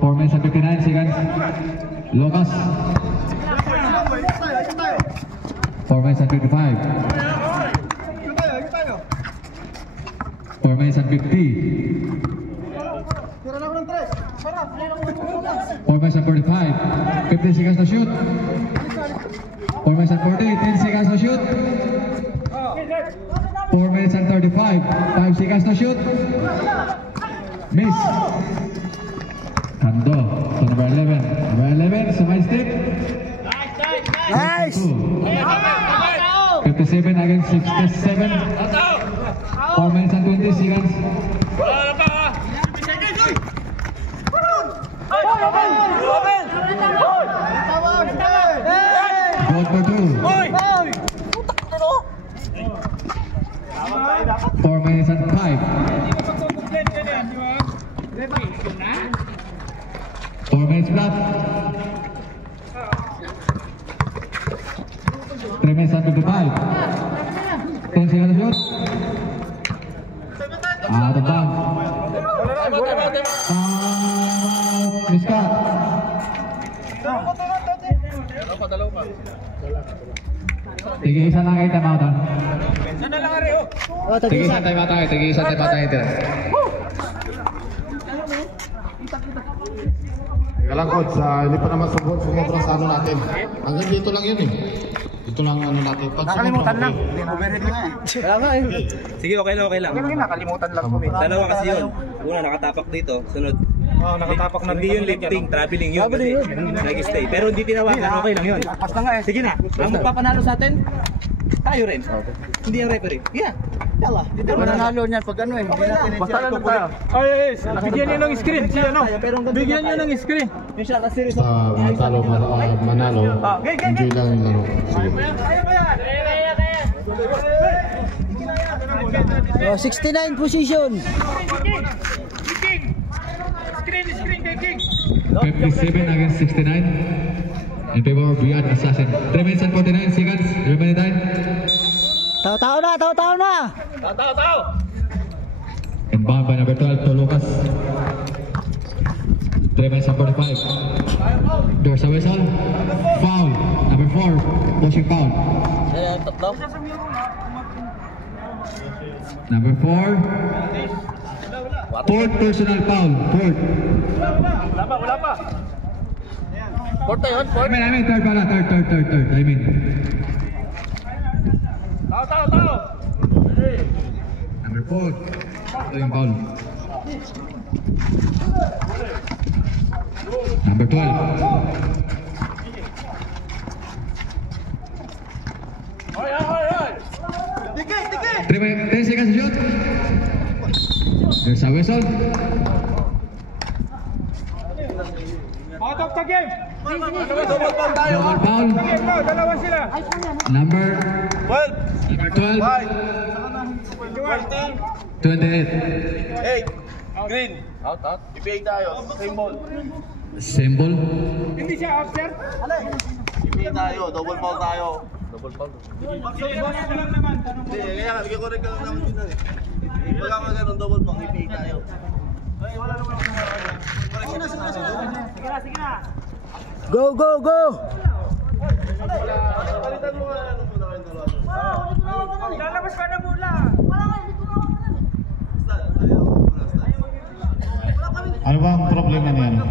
4 minutes and 59 seconds. Lucas. 4 minutes and 55. 4 minutes and 50. 4 minutes and 45. 15 seconds to shoot. 4 minutes and 40. 10 seconds to shoot. 4 minutes and 35. 5 seconds to shoot. Miss. Kando to number 11. Number 11, sumay stick. Nice! 57 against 67. 4 minutes and 20 seconds. Goal for 2. 4 minutes and 5. 4 minutes flat. 3 minutes and 55. 10 seconds shoot. Out of bounds. Miskat. Tig-isa lang kayo tama ito. Tig-isa tayo tayo. Tig-isa tayo tayo ito. Teka lang, Coach. Hindi pa naman sumobra sa ano natin. Hanggang dito lang yun eh. Dito lang ano natin. Nakalimutan lang. Overhead na nga eh. Wala nga eh. Sige, okay lang. Okay lang, nakalimutan lang kami. Dalawa kasi yun. Una, nakatapak dito. Sunod. Nakatapak na Hindi yun lifting, traveling yun. Kasi nag-stay. Pero hindi tinawakan, okay lang yun. Basta nga eh. Sige na, ang magpapanalo sa atin, tayo rin. Hindi ang referee. Yeah. Yala. Hindi mananalo niyan pag ano eh. Hindi natin Basta lang tayo. Ay, bigyan niyo ng screen. Si ano? Bigyan niyo ng screen. Minsan, na series. Sa matalo, manalo, enjoy lang yung laro. Sige. 69 position. Screen kay King. 57 against 69. In favor of Riyad Assassin. 3 minutes and 49 seconds. Remaining time. Tao na. And bound by number 12 to Lucas. 3 minutes and 45. There's a whistle. Foul. Number 4. Pushing foul. Number 4. Fourth personal foul. Fourth. Wala pa. Fourth tayo, I mean, third pala. Third. I mean. Tao. Number 4. Ito yung foul. Number 12. Hoy. 10 seconds to shoot. There's a whistle. Out of the game. Double foul tayo. Double foul. Game mo, dalawa sila. Number 12. 28. 8. Green. Out. IPA tayo. Same ball. Symbol. Hindi siya after. IPA tayo. Double foul tayo. Boss lang naman. Hindi, kaya nga, bigyan ko rin ka lang naman dito eh. Wala ka ganun, double foul. IPA tayo. Ay, wala naman ako Sige na. Go. Palitan mo nga ano muna kayong dalawa. Lalabas ka na mula. Ano ba ang problema niya?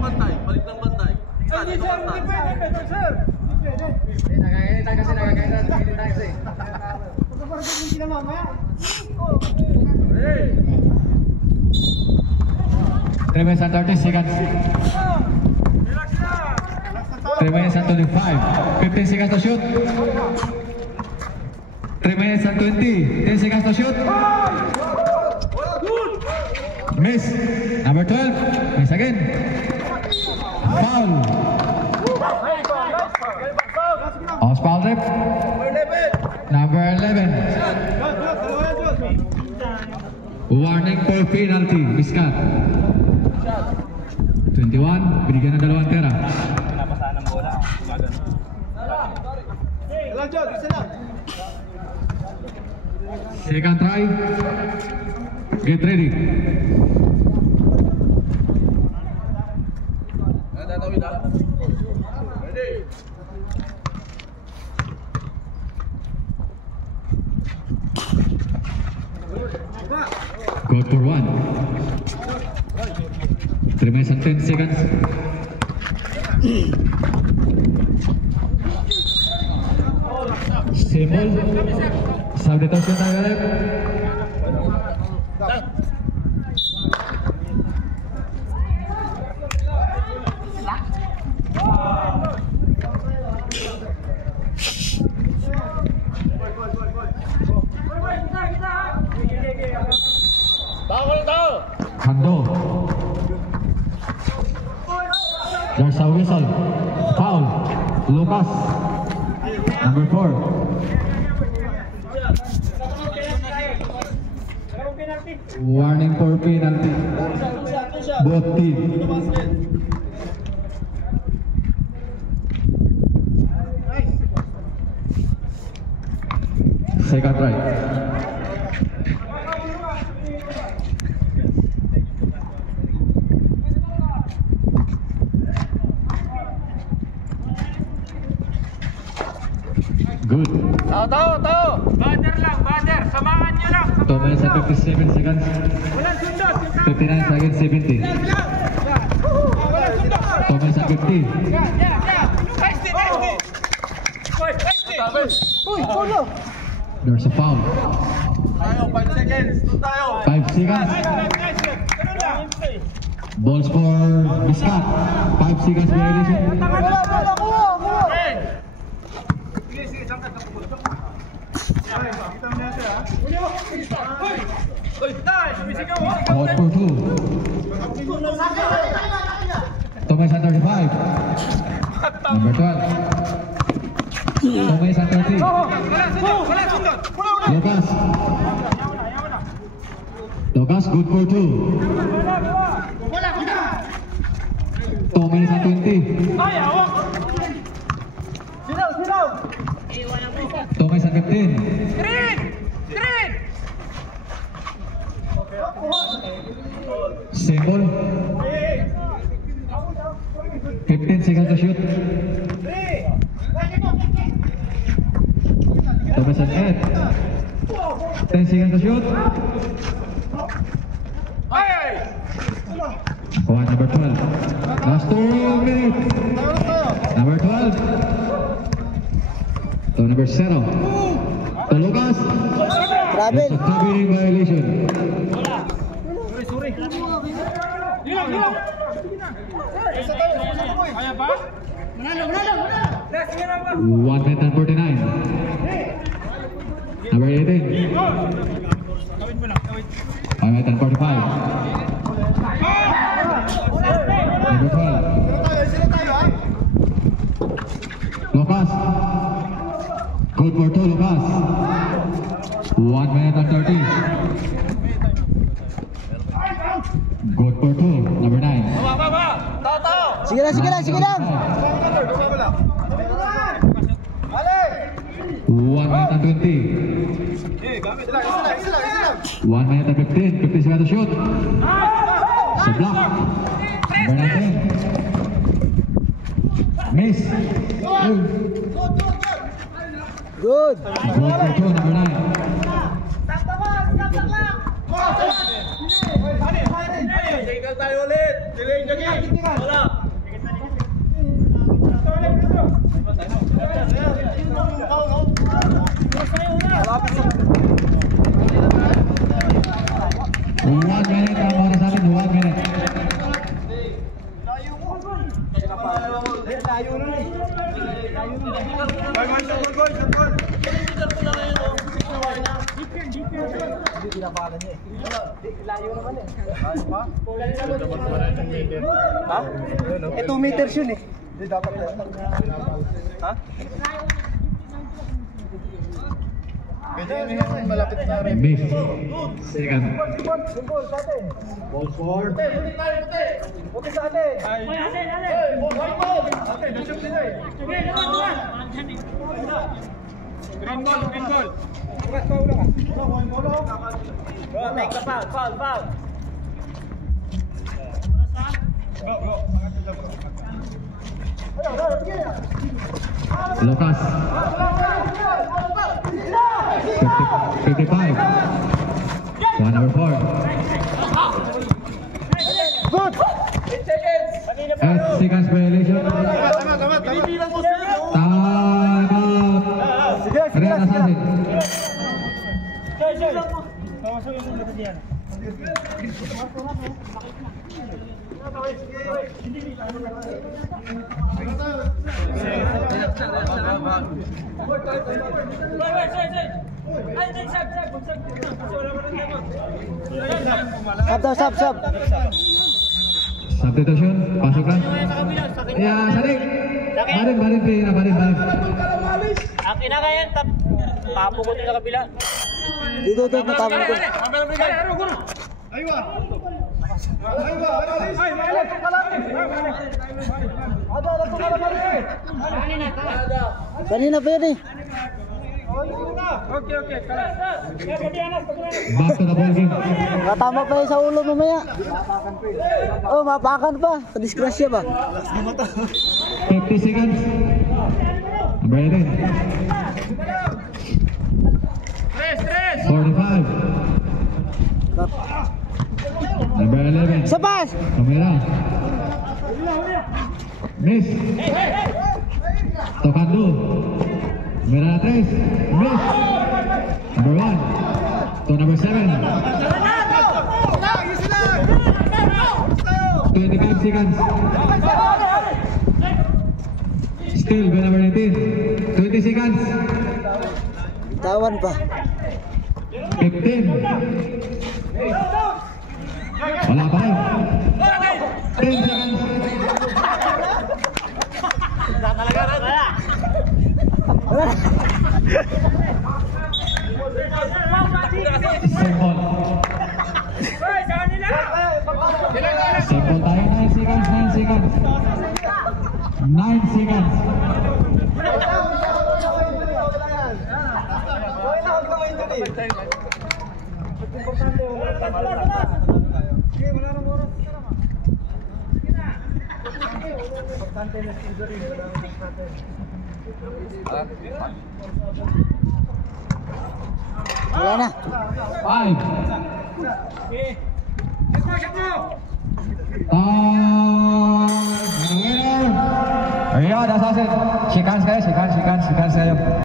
Balik ng bantay. Hindi sir, hindi pwede, sir. Three minutes and 30 seconds. 3 minutes and 25. 15 seconds to shoot. 3 minutes and 20. 10 seconds to shoot. Miss. Number 12. Miss again. Foul. House foul rep. Number 11. Warning for penalty, Miskat. 21, binigyan ng dalawang tira. Pinapasahan ng bola. Gumagano. Ilang Jod, isa lang. Second try. Get ready. Tatawid ah. Ready. Good for one. 3 minutes and 10 seconds. Symbol. Substitution tayo ulit. Hando. There's a whistle. Foul. Lucas. Number 4. Warning for penalty. Both team. Second try. Good. Tao. Bader lang, bader. Samahan nyo lang. 2 minutes and 57 seconds. Walang sundot. 59 seconds, 70. 2 minutes and 50. There's a foul. Tayo, 5 seconds. Doon tayo. 5 seconds. Balls for Miskat. 5 seconds violation. Sige, saan ka tapos? Ay, kita mo natin ha. Uy, tayo, sumisigaw ha. Out for 2. 2 minutes and 35. Number 12. 2 minutes and 30. Lucas. Lucas, good for 2. 2 minutes and 20. Ay, awak. 2 minutes and 15. Green. Symbol. 15 seconds to shoot. 2 minutes and 8. 10 seconds to shoot. One, number 12. Last 2 minutes. Number 12. To number 0. To Lucas. Travel. There's a covering violation. Hilang. Kaya ba? Manalo. 1 minute and 49. Number 18. 5 minutes and 45. Number 12. Lucas. Good for 2, Lucas. 1 minute and 30. Good for 2, number 9. Sige lang. 1 minute and 20. 1 minute and 15. 50 seconds to shoot. Sa block. Number 19. Miss. Good. Good for 2, number 9. Tinggal tayo ulit. Diling. Wala. One minute ang para sa atin. 1 minute. Layo nun eh. Gol. Layo naman eh. Ha? Eh 2 meters yun eh. Hindi dapat yan. Ha? Miss. Second. Green ball. Take the foul. Lucas. 55. One number 4. 8 seconds violation. Time out. Real Assassin. Sab. Substitution. Pasok lang. Ya, Sadik. Barin, Pina. Ang kinakayan, papukutin sa kabila. Dito, matapos ko. Kanina pa yun eh. Okay. Back to the ball game. Katama pa yun sa ulo mamaya. Oh, mapakan pa. Kadisgrasya ba? 50 seconds. Number 18. 45. Number 11. Sabas! Kamera. Miss. Tocando. Kamera 3. Miss. Number 1. To number 7. 25 seconds. Still by number 19. 20 seconds. Tawan pa. 15. Wala pa rin. 10 seconds. Simple. Simple tayo. 9 seconds. 9 seconds. Wala na. 5. Ayan, Assassin. Shake hands kayo.